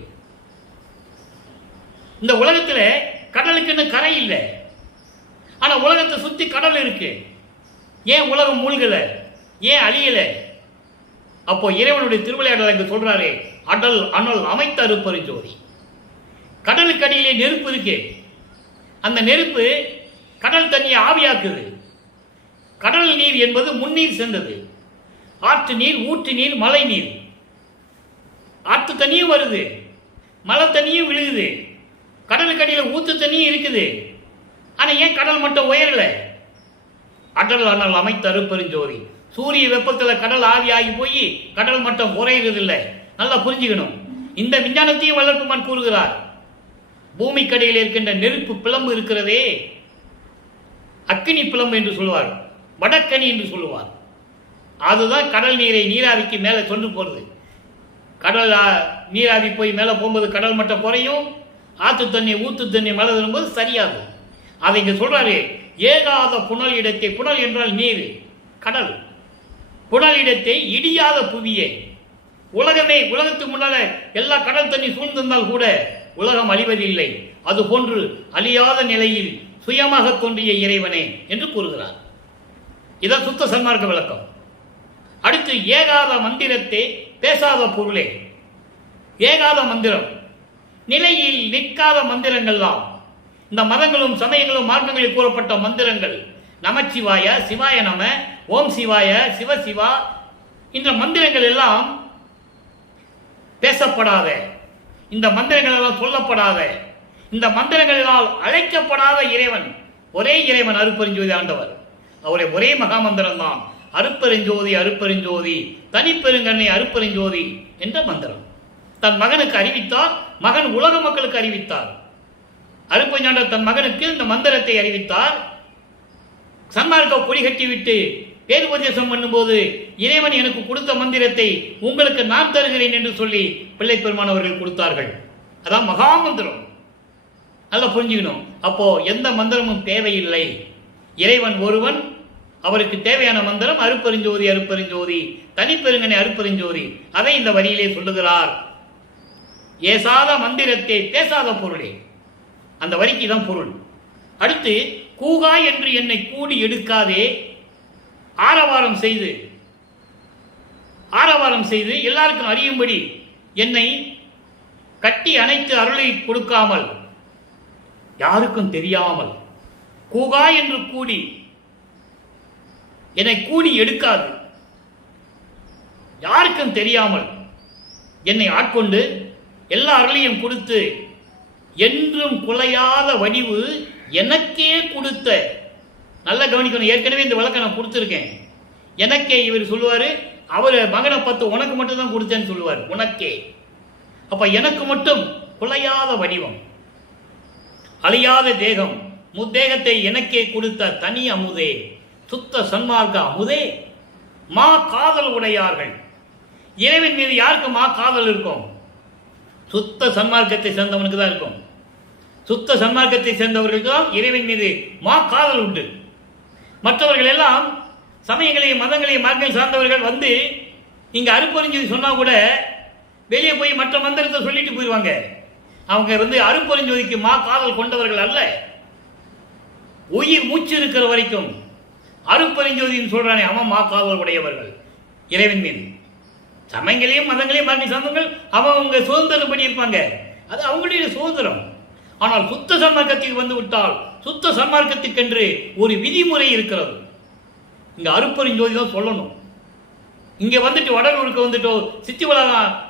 இந்த உலகத்தில் கடலுக்குன்னு கரை இல்லை, ஆனா உலகத்தை சுத்தி கடல் இருக்கு. ஏன் உலகம் மூழ்கல? ஏன் அழியல? அப்போ இறைவனுடைய திருவிளையாடல் அங்கு சொல்றாரு, அடல் அனல் அமைத்த அருட்பெருஞ்சோதி. கடலுக்கு அடியிலே நெருப்பு இருக்கு. அந்த நெருப்பு கடல் தண்ணியை ஆவியாக்குது. கடல் நீர் என்பது முன்னீர் சென்றது. ஆற்று நீர், ஊற்று நீர், மழை நீர். ஆற்று தண்ணியும் வருது, மழை தண்ணியும் விழுகுது, கடலுக்கு அடியில் ஊற்று தண்ணியும் இருக்குது. ஆனா ஏன் கடல் மட்டும் உயரல? அடல் அனல் அமைத்த அருட்பெருஞ்சோதி. சூரிய வெப்பத்தில் கடல் ஆவியாகி போய் கடல் மட்டம் குறையறதில்லை. நல்லா புரிஞ்சுக்கணும். இந்த விஞ்ஞானத்தையும் வளர்ப்புமான் கூறுகிறார். பூமிக்கடியில் இருக்கின்ற நெருப்பு பிளம்பு இருக்கிறதே, அக்கினி பிளம்பு என்று சொல்லுவார், வடக்கனி என்று சொல்லுவார். அதுதான் கடல் நீரை நீராவிக்கு மேலே கொண்டு போறது. கடல் நீராவி போய் மேலே போகும்போது கடல் மட்டம் குறையும், ஆற்று தண்ணி, ஊத்து தண்ணி மழை வரும்போது சரியாகும். அதை இங்க சொல்றாரு. ஏகாத புனல் இடத்தை, புனல் என்றால் நீர், கடல். புனல் இடத்தை இடியாத புவியே. உலகமே, உலகத்துக்கு முன்னால எல்லா கடல் தண்ணி சூழ்ந்திருந்தால் கூட உலகம் அழிவதில்லை. அது போன்று அழியாத நிலையில் சுயமாக தோன்றிய இறைவனே என்று கூறுகிறார். இதான் சுத்த சன்மார்க்க விளக்கம். அடுத்து ஏகாத மந்திரத்தை பேசாத பொருளே. ஏகாத மந்திரம், நிலையில் நிற்காத மந்திரங்கள்லாம். இந்த மதங்களும் சமயங்களும் மார்க்கங்களில் கூறப்பட்ட மந்திரங்கள், நமச்சிவாய, சிவாய நம, ஓம் சிவாய, சிவ சிவா, இந்த மந்திரங்கள் எல்லாம் பேசப்படாத, இந்த மந்திரங்கள் எல்லாம் சொல்லப்படாத, இந்த மந்திரங்களால் அழைக்கப்படாத இறைவன், ஒரே இறைவன் அருட்பெருஞ்சோதி ஆண்டவர். அவருடைய ஒரே மகாமந்திரம் தான் அருட்பெருஞ்சோதி, அருட்பெருஞ்சோதி, தனிப்பெருங்கண்ணை அருட்பெருஞ்சோதி என்ற மந்திரம். தன் மகனுக்கு அறிவித்தார், மகன் உலக மக்களுக்கு அறிவித்தார். அருட்பெருஞ்சாண்டவர் தன் மகனுக்கு இந்த மந்திரத்தை அறிவித்தார். சன்மார்க்க கொடி கட்டிவிட்டு பேருபதேசம் பண்ணும்போது, இறைவன் எனக்கு கொடுத்த மந்திரத்தை உங்களுக்கு நான் தருகிறேன் என்று சொல்லி பிள்ளை பெருமானவர்கள் கொடுத்தார்கள். அதான் மகாமந்திரம். நல்லா புரிஞ்சுக்கணும். அப்போ எந்த மந்திரமும் தேவையில்லை. இறைவன் ஒருவன், அவருக்கு தேவையான மந்திரம் அருட்பெருஞ்சோதி, அருட்பெருஞ்சோதி, தனிப்பெருங்கனை அருட்பெருஞ்சோதி. அதை இந்த வரியிலே சொல்லுகிறார். ஏசாத மந்திரத்தை பேசாத பொருளே. அந்த வரிக்கு தான் பொருள். அடுத்து கூகா என்று என்னை கூடி எடுக்காதே, ஆரவாரம் செய்து எல்லாருக்கும் அறியும்படி என்னை கட்டி அணைத்து அருளை கொடுக்காமல், யாருக்கும் தெரியாமல், கூகா என்று கூடி என்னை கூடி எடுக்காது, யாருக்கும் தெரியாமல் என்னை ஆட்கொண்டு எல்லா அருளையும் கொடுத்து என்றும் குலையாத வடிவு எனக்கே கொடுத்த. நல்லா கவனிக்கணும். ஏற்கனவே இந்த விளக்கம் நான் கொடுத்துருக்கேன். எனக்கே இவர் சொல்லுவாரு, அவர் மகனை பார்த்து உனக்கு மட்டும் தான் கொடுத்தேன்னு சொல்லுவார். உனக்கே. அப்ப எனக்கு மட்டும் குலையாத வடிவம், அழியாத தேகம், முத்தேகத்தை எனக்கே கொடுத்த தனி அமுதே, சுத்த சன்மார்க்க அமுதே, மா காதல் உடையார்கள். இறைவன் மீது யாருக்கு மா காதல் இருக்கும்? சுத்த சன்மார்க்கத்தை சேர்ந்தவனுக்கு தான் இருக்கும். சுத்த சன்மார்க்கத்தை சேர்ந்தவர்களுக்கு தான் இறைவன் மீது மா காதல் உண்டு. மற்றவர்கள் எல்லாம் சமயங்களையும் மதங்களையும் மார்க்கம் சார்ந்தவர்கள் வந்து இங்க அருட்பெருஞ்சோதி சொன்னா கூட வெளியே போய் மற்ற மந்திரத்தை சொல்லிட்டு போயிடுவாங்க. அவங்க வந்து அருட்பெருஞ்சோதிக்கு மா காதல் கொண்டவர்கள் அல்ல. உயிர் மூச்சு இருக்கிற வரைக்கும் அருட்பெருஞ்சோதின்னு சொல்றானே, அவன் மா காதல் உடையவர்கள் இறைவன் மீது. சமயங்களையும் மதங்களையும் மார்க்கம் சார்ந்தவர்கள் அவங்க சுதந்திரப்படி இருப்பாங்க, அது அவங்களுடைய சுதந்திரம். ஆனால் சுத்த சன்மார்க்கத்தில் வந்து விட்டால் சுத்த சன்மார்க்கத்துக்கென்று ஒரு விதிமுறை இருக்கிறது. இங்க அருட்பெருஞ்சோதி தான் சொல்லணும். இங்கே வந்துட்டு வடலூருக்கு வந்துட்டோ, சித்திவளா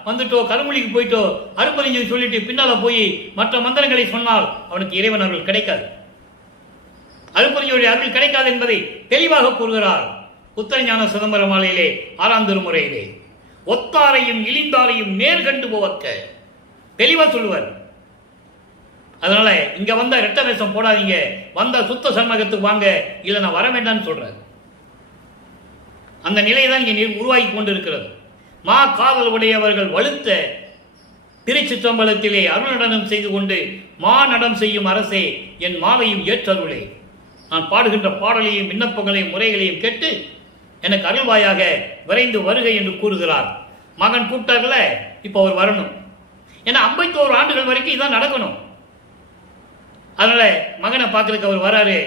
வந்துட்டோ, கருமொழிக்கு போயிட்டோ, அருப்பறிஞ்சு சொல்லிட்டு பின்னால போய் மற்ற மந்திரங்களை சொன்னால் அவனுக்கு இறைவன் அருள் கிடைக்காது. அருப்பறிஞ்சோடைய அருள் கிடைக்காது என்பதை தெளிவாக கூறுகிறார் உத்தரஞான சிதம்பர மாலையிலே 6ஆம் திருமுறையிலே. ஒத்தாரையும் இழிந்தாரையும் நேர்கண்டு போவக்க தெளிவா சொல்லுவார். அதனால இங்க வந்த ரெட்ட வேஷம் போடாதீங்க, வந்த சுத்த சண்மகத்துக்கு வாங்க, இல்ல நான் வர வேண்டாம்னு சொல்றாரு. அந்த நிலையை தான் இங்கே உருவாகி கொண்டிருக்கிறது. மா காதல் உடையவர்கள் வலுத்த திருச்சிற்றம்பலத்திலே அருள் நடனம் செய்து கொண்டு மா நடம் செய்யும் அரசே என் மாவையும் ஏற்றருளே. நான் பாடுகின்ற பாடலையும் விண்ணப்பங்களையும் முறைகளையும் கேட்டு எனக்கு அருள்வாயாக விரைந்து வருகை என்று கூறுகிறார். மகன் கூப்பிட்டார்கள, இப்போ அவர் வரணும். ஏன்னா 51 ஆண்டுகள் வரைக்கும் இதான் நடக்கணும். அதனால மகனை பார்க்கறதுக்கு அவர் வராரு.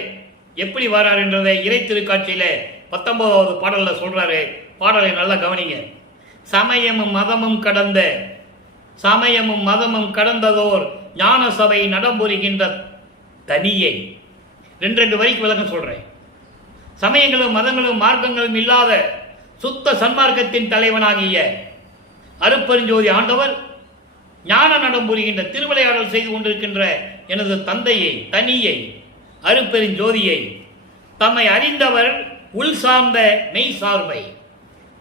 எப்படி வராரு என்றதை இறை திருக்காட்சியில 19வது பாடல்ல சொல்றாரு. பாடலை நல்லா கவனிங்க. சமயமும் மதமும் கடந்ததோர் ஞான சபை நடம்புரிகின்ற தனியை. 2 வரிக்கு விளக்கம் சொல்றேன். சமயங்களும் மதங்களும் மார்க்கங்களும் இல்லாத சுத்த சன்மார்க்கத்தின் தலைவனாகிய அருப்பெருஞ்சோதி ஆண்டவர் ஞான நடம் புரிகின்ற திருவிளையாடல் செய்து கொண்டிருக்கின்ற எனது தந்தையை, தனியை, அருப்பெருஞ்சோதியை, தம்மை அறிந்தவர் உள் சார்ந்த மெய் சார்பை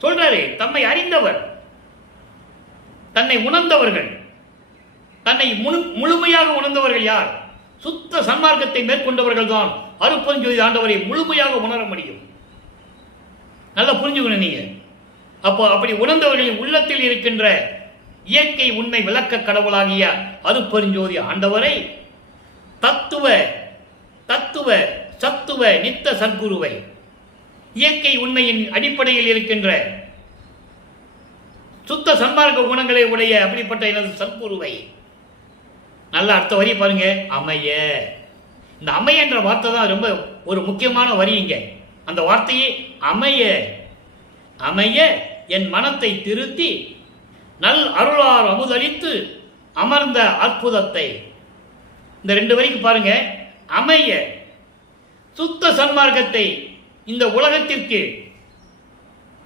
சொல்றாரு. தம்மை அறிந்தவர், தன்னை உணர்ந்தவர்கள், தன்னை முழுமையாக உணர்ந்தவர்கள் யார்? சுத்த சன்மார்க்கத்தை மேற்கொண்டவர்கள் தான் அருப்பெருஞ்சோதி ஆண்டவரை முழுமையாக உணர முடியும். நல்லா புரிஞ்சுக்கணும் நீங்க. அப்போ அப்படி உணர்ந்தவர்களின் உள்ளத்தில் இருக்கின்ற இயற்கை உண்மை விளக்க கடவுளாகிய அருப்பெருஞ்சோதி ஆண்டவரை தத்துவ சத்துவ நித்த சத்குருவை, இயற்கை உண்மையின் அடிப்படையில் இருக்கின்ற சுத்த சன்மார்க்க குணங்களை உடைய அப்படிப்பட்ட எனது சத்குருவை. நல்ல அர்த்த வரி பாருங்க. அமைய. இந்த அமைய என்ற வார்த்தை தான் ரொம்ப ஒரு முக்கியமான வரி இங்க. அந்த வார்த்தையை அமைய என் மனத்தை திருத்தி நல் அருளார் அமுதளித்து அமர்ந்த அற்புதத்தை. இந்த 2 வரிக்கு பாருங்க. அமைய சுத்த சன்மார்க்கத்தை இந்த உலகத்திற்கு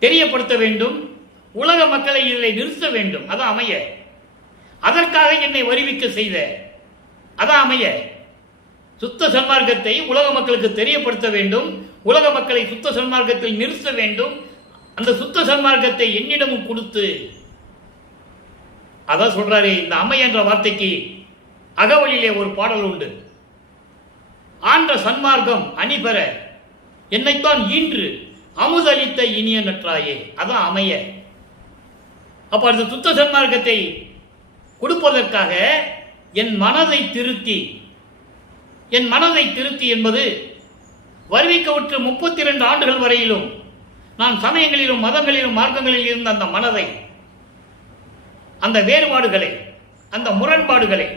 தெரியப்படுத்த வேண்டும், உலக மக்களை இதில் நிறுத்த வேண்டும். அதான் அமைய. அதற்காக என்னை வருவிக்க செய்த அதான் அமைய. சுத்த சன்மார்க்கத்தை உலக மக்களுக்கு தெரியப்படுத்த வேண்டும், உலக மக்களை சுத்த சன்மார்க்கத்தில் நிறுத்த வேண்டும். அந்த சுத்த சன்மார்க்கத்தை என்னிடமும் கொடுத்து, அதான் சொல்றாரு. இந்த அம்மை என்ற வார்த்தைக்கு அகவலிலே ஒரு பாடல் உண்டு. ஆன்ற சன்மார்க்கம் அணிபெற என்னைத்தான் ஈன்று அமுதளித்த இனிய நற்றாயே. அதான் அமைய. அப்ப அந்த சுத்த சன்மார்க்கத்தை கொடுப்பதற்காக என் மனதை திருத்தி என்பது வருவிக்கவுற்ற 32 ஆண்டுகள் வரையிலும் நான் சமயங்களிலும் மதங்களிலும் மார்க்கங்களில் இருந்த அந்த மனதை, அந்த வேறுபாடுகளை, அந்த முரண்பாடுகளை,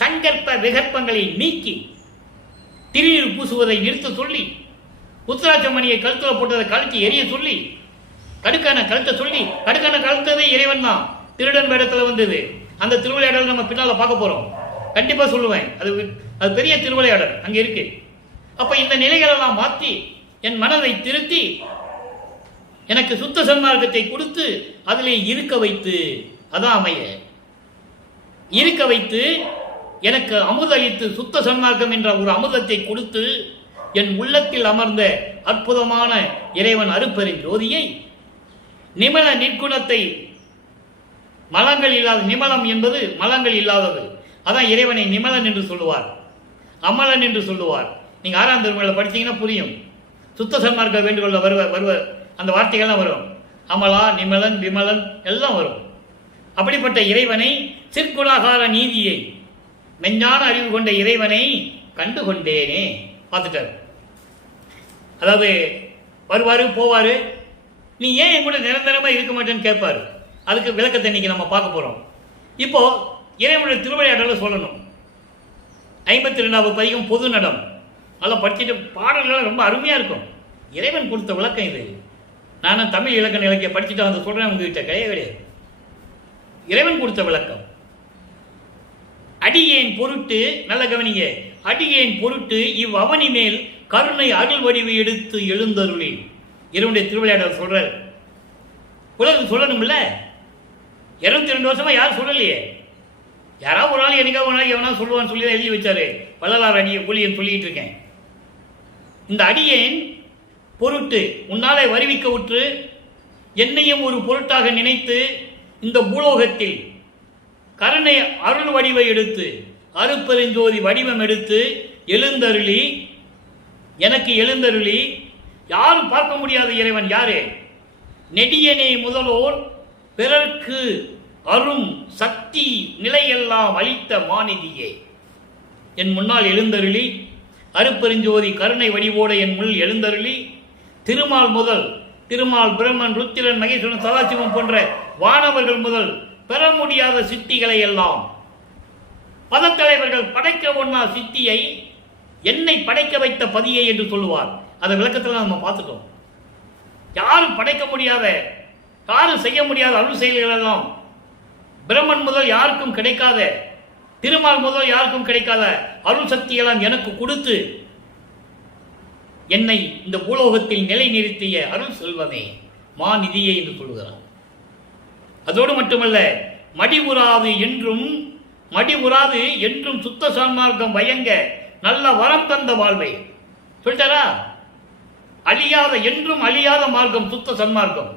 சங்கற்ப விகற்பங்களை நீக்கி திருநீர் பூசுவதை நிறுத்த சொல்லி, உத்தராட்சமணியை கழுத்துல போட்டதை கழுத்தி எரிய சொல்லி, கடுக்கான கழுத்த சொல்லி, கடுக்கான கழுத்ததே இறைவன் தான் திருடன் வேடத்தில் வந்தது. அந்த திருவிளையாடல் நம்ம பின்னால பார்க்க போறோம். கண்டிப்பா சொல்லுவேன். அது பெரிய திருவிளையாடல் அங்க இருக்கு. அப்ப இந்த நிலைகளெல்லாம் மாற்றி என் மனதை திருத்தி எனக்கு சுத்த சன்மார்க்கத்தை கொடுத்து அதிலே இருக்க வைத்து, அதான் அமைய, இருக்க வைத்து எனக்கு அமுதளித்து சுத்த சன்மார்க்கம் என்ற ஒரு அமுதத்தை கொடுத்து என் உள்ளத்தில் அமர்ந்த அற்புதமான இறைவன் அருப்பெருஞ்சோதியை நிமல நிற்குணத்தை, மலங்கள் இல்லாத, நிமலம் என்பது மலங்கள் இல்லாதது. அதான் இறைவனை நிமலன் என்று சொல்லுவார், அமலன் என்று சொல்லுவார். நீங்க 6ஆம் திருமுறையில படிச்சீங்கன்னா புரியும். சுத்த சன்மார்க்க வேண்டுகோள வருவ அந்த வார்த்தைகள்லாம் வரும். அமலா, நிமலன், விமலன் எல்லாம் வரும். அப்படிப்பட்ட இறைவனை, சிற்குணாகார நீதியை, மெஞ்ஞான அறிவு கொண்ட இறைவனை கண்டு கொண்டேனே. பார்த்துட்டார். அதாவது வருவாரு போவாரு, நீ ஏன் என் கூட நிரந்தரமா இருக்க மாட்டேன்னு கேட்பாரு. அதுக்கு விளக்கத்தை இன்னைக்கு நம்ம பார்க்க போறோம். இப்போ இறைவனுடைய திருவிளையாடல சொல்லணும். 52வது பதிகம் பொது நடம். நல்லா படிச்சுட்டு பாடல்கள் ரொம்ப அருமையா இருக்கும். இறைவன் கொடுத்த விளக்கம் இது. நானும் தமிழ் இலக்கண இலக்கிய படிச்சுட்டு வந்து சொல்றேன் உங்ககிட்ட. கிடையாது, இறைவன் கொடுத்த விளக்கம். அடியேன் பொருட்டு, நல்ல கவனிங்க, அடியேன் பொருட்டு இவ் அவனி மேல் கருணை அருள் வடிவு எடுத்து எழுந்தருளி. இறைவனுடைய திருவிளையாடல் சொல்றார். உலகம் சொல்லணும்ல. 22 வருஷமா யாரும் சொல்லலையே. யாராவது ஒரு நாள் என்னைக்காவது ஒரு நாள் எவனா சொல்லுவான்னு சொல்லி தான் எழுதி வச்சாரு. வள்ளலார் அடியை கூலியன் சொல்லிட்டு இருக்கேன். இந்த அடியேன் பொருட்டு உன்னாலே வருவிக்க உற்று என்னையும் ஒரு பொருட்டாக நினைத்து இந்த பூலோகத்தில் கருணை அருள் வடிவை எடுத்து அருப்பெருஞ்சோதி வடிவம் எடுத்து எழுந்தருளி எனக்கு எழுந்தருளி யாரும் பார்க்க முடியாத இறைவன் யாரு? நெடியனே முதலோர் பிறர்க்கு அரும் சக்தி நிலையெல்லாம் அளித்த மாநிதியே. என் முன்னால் எழுந்தருளி அருப்பெருஞ்சோதி கருணை வடிவோடு என் முள் எழுந்தருளி திருமால் முதல் திருமால் பிரம்மன் ருத்திரன் மகேஸ்வரன் சதாசிவம் போன்ற வானவர்கள் முதல் பெற முடியாத சித்திகளை எல்லாம் பதத்தலைவர்கள் படைக்க ஒண்ணா சித்தியை என்னை படைக்க வைத்த பதியை என்று சொல்லுவார். அதை விளக்கத்தில் நம்ம பார்த்துட்டோம். யாரும் படைக்க முடியாத, யாரும் செய்ய முடியாத அருள் செயல்கள் எல்லாம் பிரம்மன் முதல் யாருக்கும் கிடைக்காத, திருமால் முதல் யாருக்கும் கிடைக்காத அருள் சக்தியெல்லாம் எனக்கு கொடுத்து என்னை இந்த பூலோகத்தில் நிலை நிறுத்திய அருள் செல்வமே மாநிதியே என்று சொல்லுகிறார். அதோடு மட்டுமல்ல, மடி உறாது என்றும் சுத்த சன்மார்க்கம் வயங்க நல்ல வரம் தந்த வாழ்வை சொல்லிட்டாரா? அழியாத, என்றும் அழியாத மார்க்கம் சுத்த சன்மார்க்கம்.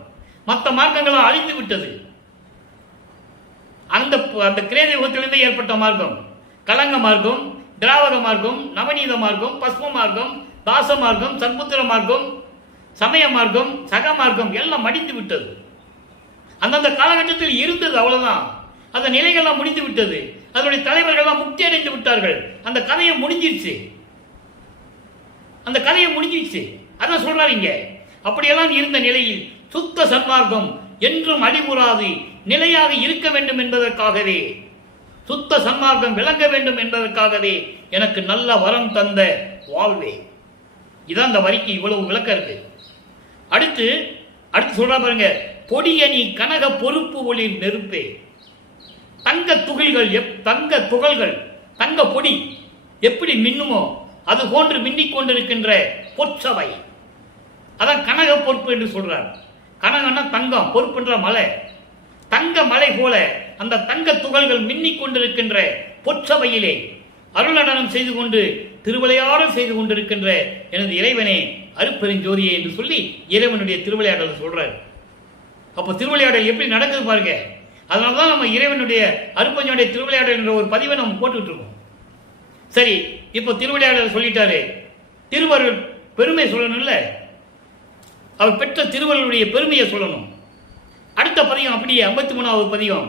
மற்ற மார்க்கங்களாம் அழிந்து விட்டது. அந்த கிரேத யுகத்திலிருந்து ஏற்பட்ட மார்க்கம் கலங்க மார்க்கம், திராவக மார்க்கம், நவநீத மார்க்கம், பஸ்ம மார்க்கம், தாச மார்க்கம், சத்புத்திர மார்க்கம், சமய மார்க்கம், சக மார்க்கம் எல்லாம் மடிந்து விட்டது. அந்தந்த காலகட்டத்தில் இருந்தது, அவ்வளவுதான். அந்த நிலைகள்லாம் முடிந்து விட்டது. அதனுடைய தலைவர்கள்லாம் முக்தி அடைந்து விட்டார்கள். அந்த கதையை முடிஞ்சிருச்சு. அதான் சொல்றாரு இங்க. அப்படியெல்லாம் இருந்த நிலையில் சுத்த சன்மார்க்கம் என்றும் அடிமுறாது நிலையாக இருக்க வேண்டும் என்பதற்காகவே, சுத்த சன்மார்க்கம் விளங்க வேண்டும் என்பதற்காகவே எனக்கு நல்ல வரம் தந்த வாழ்வே. இதான் அந்த வரிக்கு இவ்வளவு விளக்கம் இருக்கு. அடுத்து சொல்றா பாருங்க. பொடியணி கனக பொறுப்பு ஒளிர் நெருப்பே. தங்க துகள்கள் தங்க பொடி எப்படி மின்னுமோ அது போன்று மின்னிக் கொண்டிருக்கின்ற பொற்சவை. அதான் கனக பொறுப்பு என்று சொல்றார். கனகன்னா தங்கம், பொறுப்புன்ற மலை. தங்க மலை போல அந்த தங்க துகள்கள் மின்னிக் கொண்டிருக்கின்ற பொற்சபையிலே அருளடனம் செய்து கொண்டு திருவிளையாடல் செய்து கொண்டிருக்கின்ற எனது இறைவனே அருப்பெருஞ்சோதியே என்று சொல்லி இறைவனுடைய திருவிளையாடல் சொல்றார். அப்போ திருவிளையாடல் எப்படி நடக்குது பாருங்க. அதனாலதான் நம்ம இறைவனுடைய அருப்பெருஞ்சோதியுடைய திருவிளையாடல் என்ற ஒரு பதிவை நம்ம போட்டுக்கிட்டு இருக்கோம். சரி, இப்போ திருவிளையாடல் சொல்லிட்டாரு. திருவருள் பெருமை சொல்லணும்ல, அவர் பெற்ற திருவருளுடைய பெருமையை சொல்லணும். அடுத்த பதியம் அப்படியே 53வது பதியம்.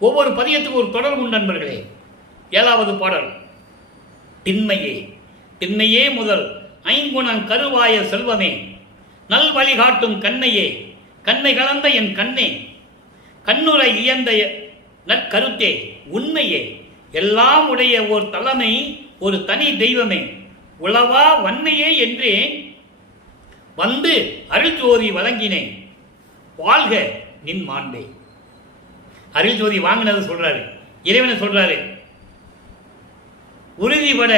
ஒவ்வொரு பதியத்துக்கும் ஒரு தொடர்பு உண்டு நண்பர்களே. 7வது பாடல். திண்மையே முதல் ஐங்குணம் கருவாய செல்வமே நல் வழிகாட்டும் கண்ணையே கண்ணை கலந்த என் கண்ணே கண்ணுரை இயந்த நற்கருத்தே உண்மையே எல்லாம் உடைய ஓர் தலைமை ஒரு தனி தெய்வமே உளவா வன்மையே என்றே வந்து அருள் ஜோதி வழங்கினேன் வாழ்க நின் மாண்பே. அருள் ஜோதி வாங்கினது சொல்றாரு, இறைவனை சொல்றாரு. உறுதிபட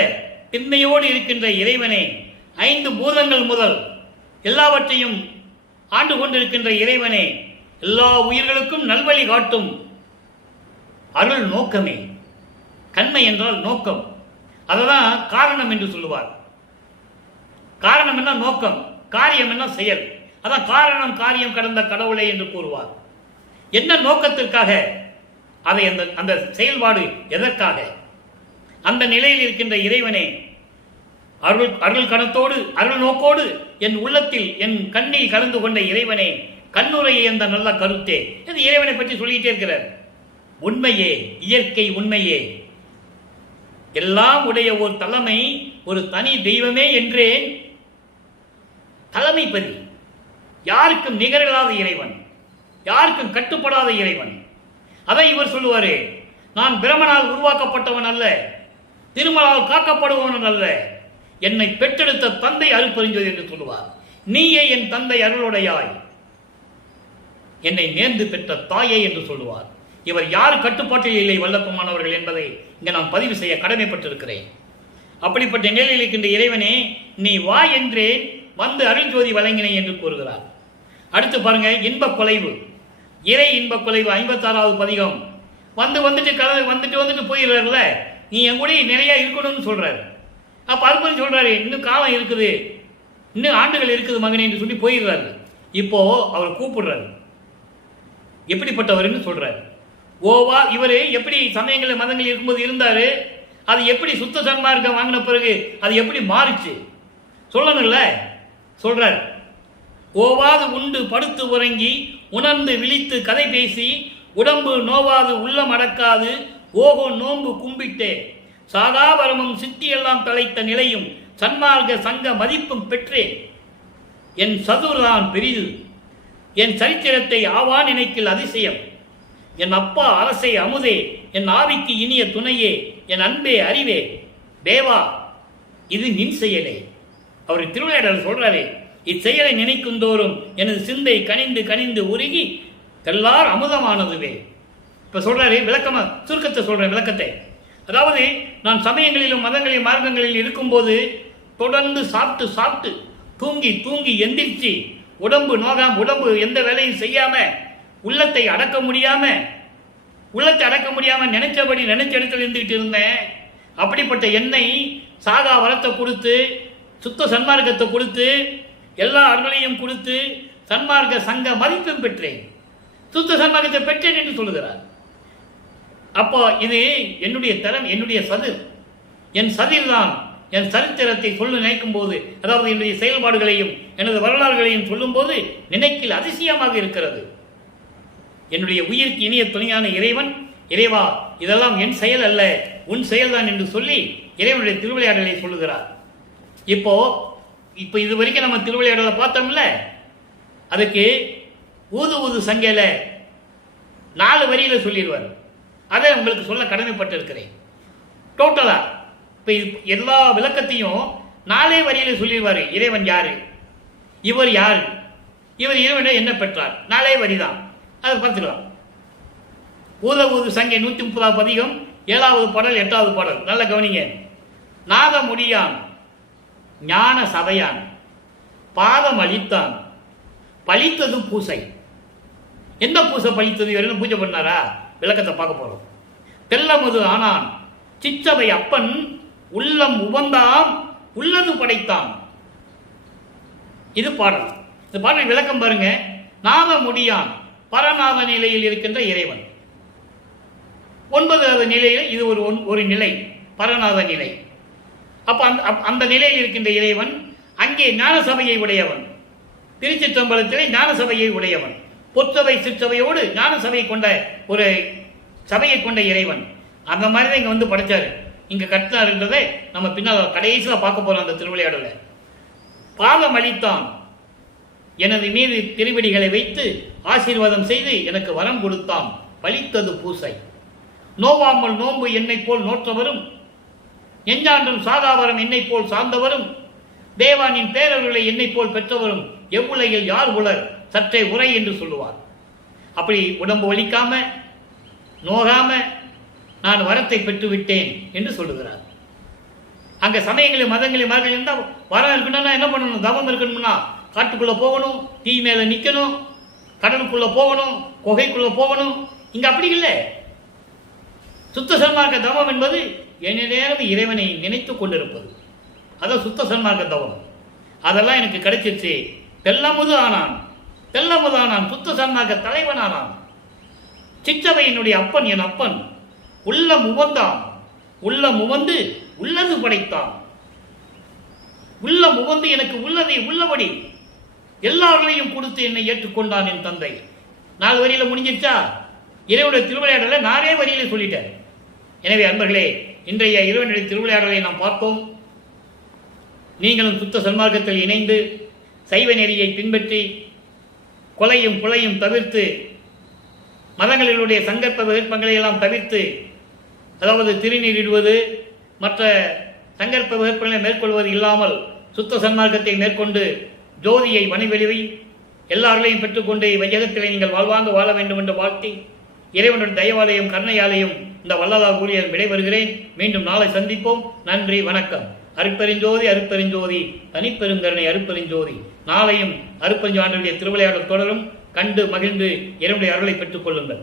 திண்மையோடு இருக்கின்ற இறைவனே, 5 பூதங்கள் முதல் எல்லாவற்றையும் ஆண்டு கொண்டிருக்கின்ற இறைவனே, எல்லா உயிர்களுக்கும் நல்வழி காட்டும் அருள் நோக்கமே. கண்மை என்றால் நோக்கம். அததான் காரணம் என்று சொல்லுவார். காரணம் என்ன? நோக்கம். காரியம் என்ன? செயல். அதான் காரணம் காரியம் கடந்த கடவுளை என்று கூறுவார். என்ன நோக்கத்திற்காக அதை அந்த செயல்பாடு எதற்காக? அந்த நிலையில் இருக்கின்ற இறைவனே, அருள் கணத்தோடு அருள் நோக்கோடு என் உள்ளத்தில் என் கண்ணில் கலந்து கொண்ட இறைவனே, கண்ணுரையை அந்த நல்ல கருத்தே. இது இறைவனை பற்றி சொல்லிட்டே இருக்கிறார். உண்மையே, இயற்கை உண்மையே, எல்லாம் உடைய ஒரு தலைமை ஒரு தனி தெய்வமே என்றேன். தலைமைப்பதி, யாருக்கும் நிகரில்லாத இறைவன், யாருக்கும் கட்டுப்படாத இறைவன். அதை இவர் சொல்லுவாரு, நான் பிரமனால் உருவாக்கப்பட்டவன் அல்ல, திருமலால் காக்கப்படுபவன் அல்ல, என்னை பெற்றெடுத்த தந்தை அருப்பெருஞ்சோதி என்று சொல்லுவார். நீயே என் தந்தை அருளுடையாய், என்னை நேர்ந்து பெற்ற தாயே என்று சொல்லுவார். இவர் யார் கட்டுப்பாட்டில் இல்லை வல்லப்பமானவர்கள் என்பதை இங்கே நான் பதிவு செய்ய கடமைப்பட்டிருக்கிறேன். அப்படிப்பட்ட நிலையில் இருக்கின்ற இறைவனே, நீ வா என்றேன், வந்து அருள்ஜோதி வழங்கினேன் என்று கூறுகிறார். அடுத்து பாருங்க, இன்ப கொலைவு. இறை இன்ப குலைவு 56வது பதிகம். வந்துட்டு போயிடுறாருல, நீ என் கூட நிறைய இருக்கணும்னு சொல்றாரு. அப்ப அருப்பன் சொல்றாரு, இன்னும் காலம் இருக்குது, இன்னும் ஆண்டுகள் இருக்குது மகனே என்று சொல்லி போயிடுறாரு. இப்போ அவர் கூப்பிடுறாரு, எப்படிப்பட்டவர்னு சொல்றாரு. ஓவா இவரு எப்படி சமயங்கள் மதங்கள் இருக்கும்போது இருந்தாரு, அது எப்படி சுத்த சன்மார்க்கம் வாங்கின பிறகு அது எப்படி மாறிச்சு சொல்லணும்ல. சொல்றார், ஓவாது உண்டு படுத்து உறங்கி உணர்ந்து விழித்து கதை பேசி உடம்பு நோவாது உள்ளம் அடக்காது ஓகோ நோம்பு கும்பிட்டே சாதாபரமும் சித்தியெல்லாம் தலைத்த நிலையும் சன்மார்க்க சங்க மதிப்பும் பெற்றேன். என் சதுர்தான் பெரிது, என் சரித்திரத்தை ஆவா நினைக்கில் அதிசயம். என் அப்பா அரசே அமுதே, என் ஆவிக்கு இனிய துணையே, என் அன்பே அறிவே, தேவா இது நின் செயலே. அவர் திருவிளையாடல் சொல்றாரு, இச்செயலை நினைக்கும் தோறும் எனது சிந்தை கனிந்து கனிந்து உருகி எல்லார் அமுதமானதுவே. இப்ப சொல்றாரு விளக்கமா, சுருக்கத்தை சொல்றேன் விளக்கத்தை. அதாவது நான் சமயங்களிலும் மதங்களிலும் மார்க்கங்களில் இருக்கும்போது தொடர்ந்து சாப்பிட்டு சாப்பிட்டு தூங்கி தூங்கி எந்திரிச்சு உடம்பு நோகாம உடம்பு எந்த வேலையும் செய்யாம உள்ளத்தை அடக்க முடியாம நினைச்சபடி நினைச்ச இடத்துல இருந்துகிட்டு இருந்தேன். அப்படிப்பட்ட என்னை சாகா வரத்தை கொடுத்து சுத்த சன்மார்க்கத்தை கொடுத்து எல்லா அருளையும் கொடுத்து சன்மார்க்க சங்க மதிப்பும் பெற்றேன், சுத்த சன்மார்க்கத்தை பெற்றேன் என்று சொல்லுகிறார். அப்போ இது என்னுடைய தரம், என்னுடைய சதிர், என் சதிர் தான் என் சரித்திரத்தை சொல்ல நினைக்கும் போது, அதாவது என்னுடைய செயல்பாடுகளையும் எனது வரலாறுகளையும் சொல்லும் போது நினைக்கில் அதிசயமாக இருக்கிறது. என்னுடைய உயிருக்கு இனிய துணையான இறைவன், இறைவா இதெல்லாம் என் செயல் அல்ல உன் செயல்தான் என்று சொல்லி இறைவனுடைய திருவிளையாடலை சொல்லுகிறார். இப்போ இது வரைக்கும் நம்ம திருவிளையாடலை பார்த்தோம்ல, அதுக்கு ஊது சங்கையில 4 வரியில சொல்லிடுவார். அதை உங்களுக்கு சொல்ல கடமைப்பட்டிருக்கிறேன். டோட்டலா இப்ப எல்லா விளக்கத்தையும் 4 வரியில சொல்லிடுவாரு. இறைவன் யாரு, இவர் யாரு, இவர் இறைவனை என்ன பெற்றார், 4 வரி தான். அதை பார்த்துக்கலாம். ஊது சங்கை 130வது பதிகம் 7வது பாடல் 8வது பாடல். நல்ல கவனிங்க. நாத முடியான் ஞான சபையான் பாதம் அளித்தான் பழித்தது பூசை. எந்த பூசை பழித்தது, இவரெல்லாம் பூஜை பண்ணாரா? விளக்கத்தை பார்க்க போறோம். தெல்லமுது ஆனான் சிச்சபை அப்பன் உள்ளம் உவந்தாம் உள்ளது படைத்தான். இது பாடல். இந்த பாடல் விளக்கம் பாருங்க. நாத முடியான் பரநாத நிலையில் இருக்கின்ற இறைவன். 9வது நிலையில் இது ஒரு நிலை, பரநாத நிலை. அப்ப அந்த நிலையில் இருக்கின்ற இறைவன் அங்கே ஞான சபையை உடையவன். திருச்சிற்றம்பலத்திலே ஞான சபையை உடையவன். பொற்சபை சிற்றபையோடு ஞான சபை கொண்ட ஒரு சபையை கொண்ட இறைவன். அந்த மாதிரி தான் இங்க வந்து படைச்சாரு, இங்க கட்டினாருன்றதை நம்ம பின்னால் கடைசியில் பார்க்க போறோம். அந்த திருவிளையாடல பாதம் அளித்தான், எனது மீது திருவடிகளை வைத்து ஆசீர்வாதம் செய்து எனக்கு வரம் கொடுத்தான். பழித்தது பூசை. நோவாமல் நோன்பு என்னை போல் நோற்றவரும் எஞ்ஞான்றும் சாதாவரம் என்னை போல் சார்ந்தவரும் தேவானின் பேரருளை என்னை போல் பெற்றவரும் எவ்வுலகில் யார் உலர் சற்றே உரை என்று சொல்லுவார். அப்படி உடம்பு வலிக்காம நோகாம நான் வரத்தை பெற்று விட்டேன் என்று சொல்லுகிறார். அங்க சமயங்களில் மதங்களில் மதங்கள் இருந்தால் வரம் இருக்கணும்னா என்ன பண்ணணும்? தவம் இருக்கணும்னா காட்டுக்குள்ள போகணும், தீ மேல நிக்கணும், கடலுக்குள்ள போகணும், குகைக்குள்ள போகணும். இங்க அப்படி இல்லை. சுத்த சன்மார்க்க தவம் என்பது என்ன நேரம் இறைவனை நினைத்து கொண்டிருப்பது. அதான் சுத்த சன்மார்க்க தவம். அதெல்லாம் எனக்கு கிடைச்சிருச்சு. தெல்லமுது ஆனான் சுத்த சன்மார்க்க தலைவனானான். சிற்றவையினுடைய அப்பன் என் அப்பன் உள்ளம் உவந்தான், உள்ளம் உவந்து உள்ளது படைத்தான். உள்ளம் உவந்து எனக்கு உள்ளதை உள்ளபடி எல்லாரையும் கொடுத்து என்னை ஏற்றுக்கொண்டான் என் தந்தை. 4 வரியில முடிஞ்சிருச்சா? இறைவனுடைய திருவிளையாடலை 4 வரியில சொல்லிட்டார். எனவே அன்பர்களே, இன்றைய இறைவனுடைய திருவிளையாடலை நாம் பார்த்தோம். நீங்களும் சுத்த சன்மார்க்கத்தில் இணைந்து சைவ நெறியை பின்பற்றி கொலையும் குலையும் தவிர்த்து மதங்களினுடைய சங்கற்ப விருப்பங்களை எல்லாம் தவிர்த்து, அதாவது திருநீரிடுவது மற்ற சங்கற்ப விருப்பங்களை மேற்கொள்வது இல்லாமல் சுத்த சன்மார்க்கத்தை மேற்கொண்டு ஜோதியை வணிவெளிவை எல்லார்களையும் பெற்றுக்கொண்டு வையகத்திலே நீங்கள் வாழ்வாங்க வாழ வேண்டும் என்று வாழ்த்தி இறைவனுடைய தயவாலயம் கருணையாலயம் இந்த வள்ளலார் ஊழியர் விடைபெறுகிறேன். மீண்டும் நாளை சந்திப்போம். நன்றி, வணக்கம். அருட்பெருஞ்சோதி தனிப்பெருங்கருணை அருட்பெருஞ்சோதி. நாளையும் அருட்பெருஞ்சோதியுடைய திருவிளையாடல் தொடரும். கண்டு மகிழ்ந்து என்னுடைய அருளை பெற்றுக் கொள்ளுங்கள்.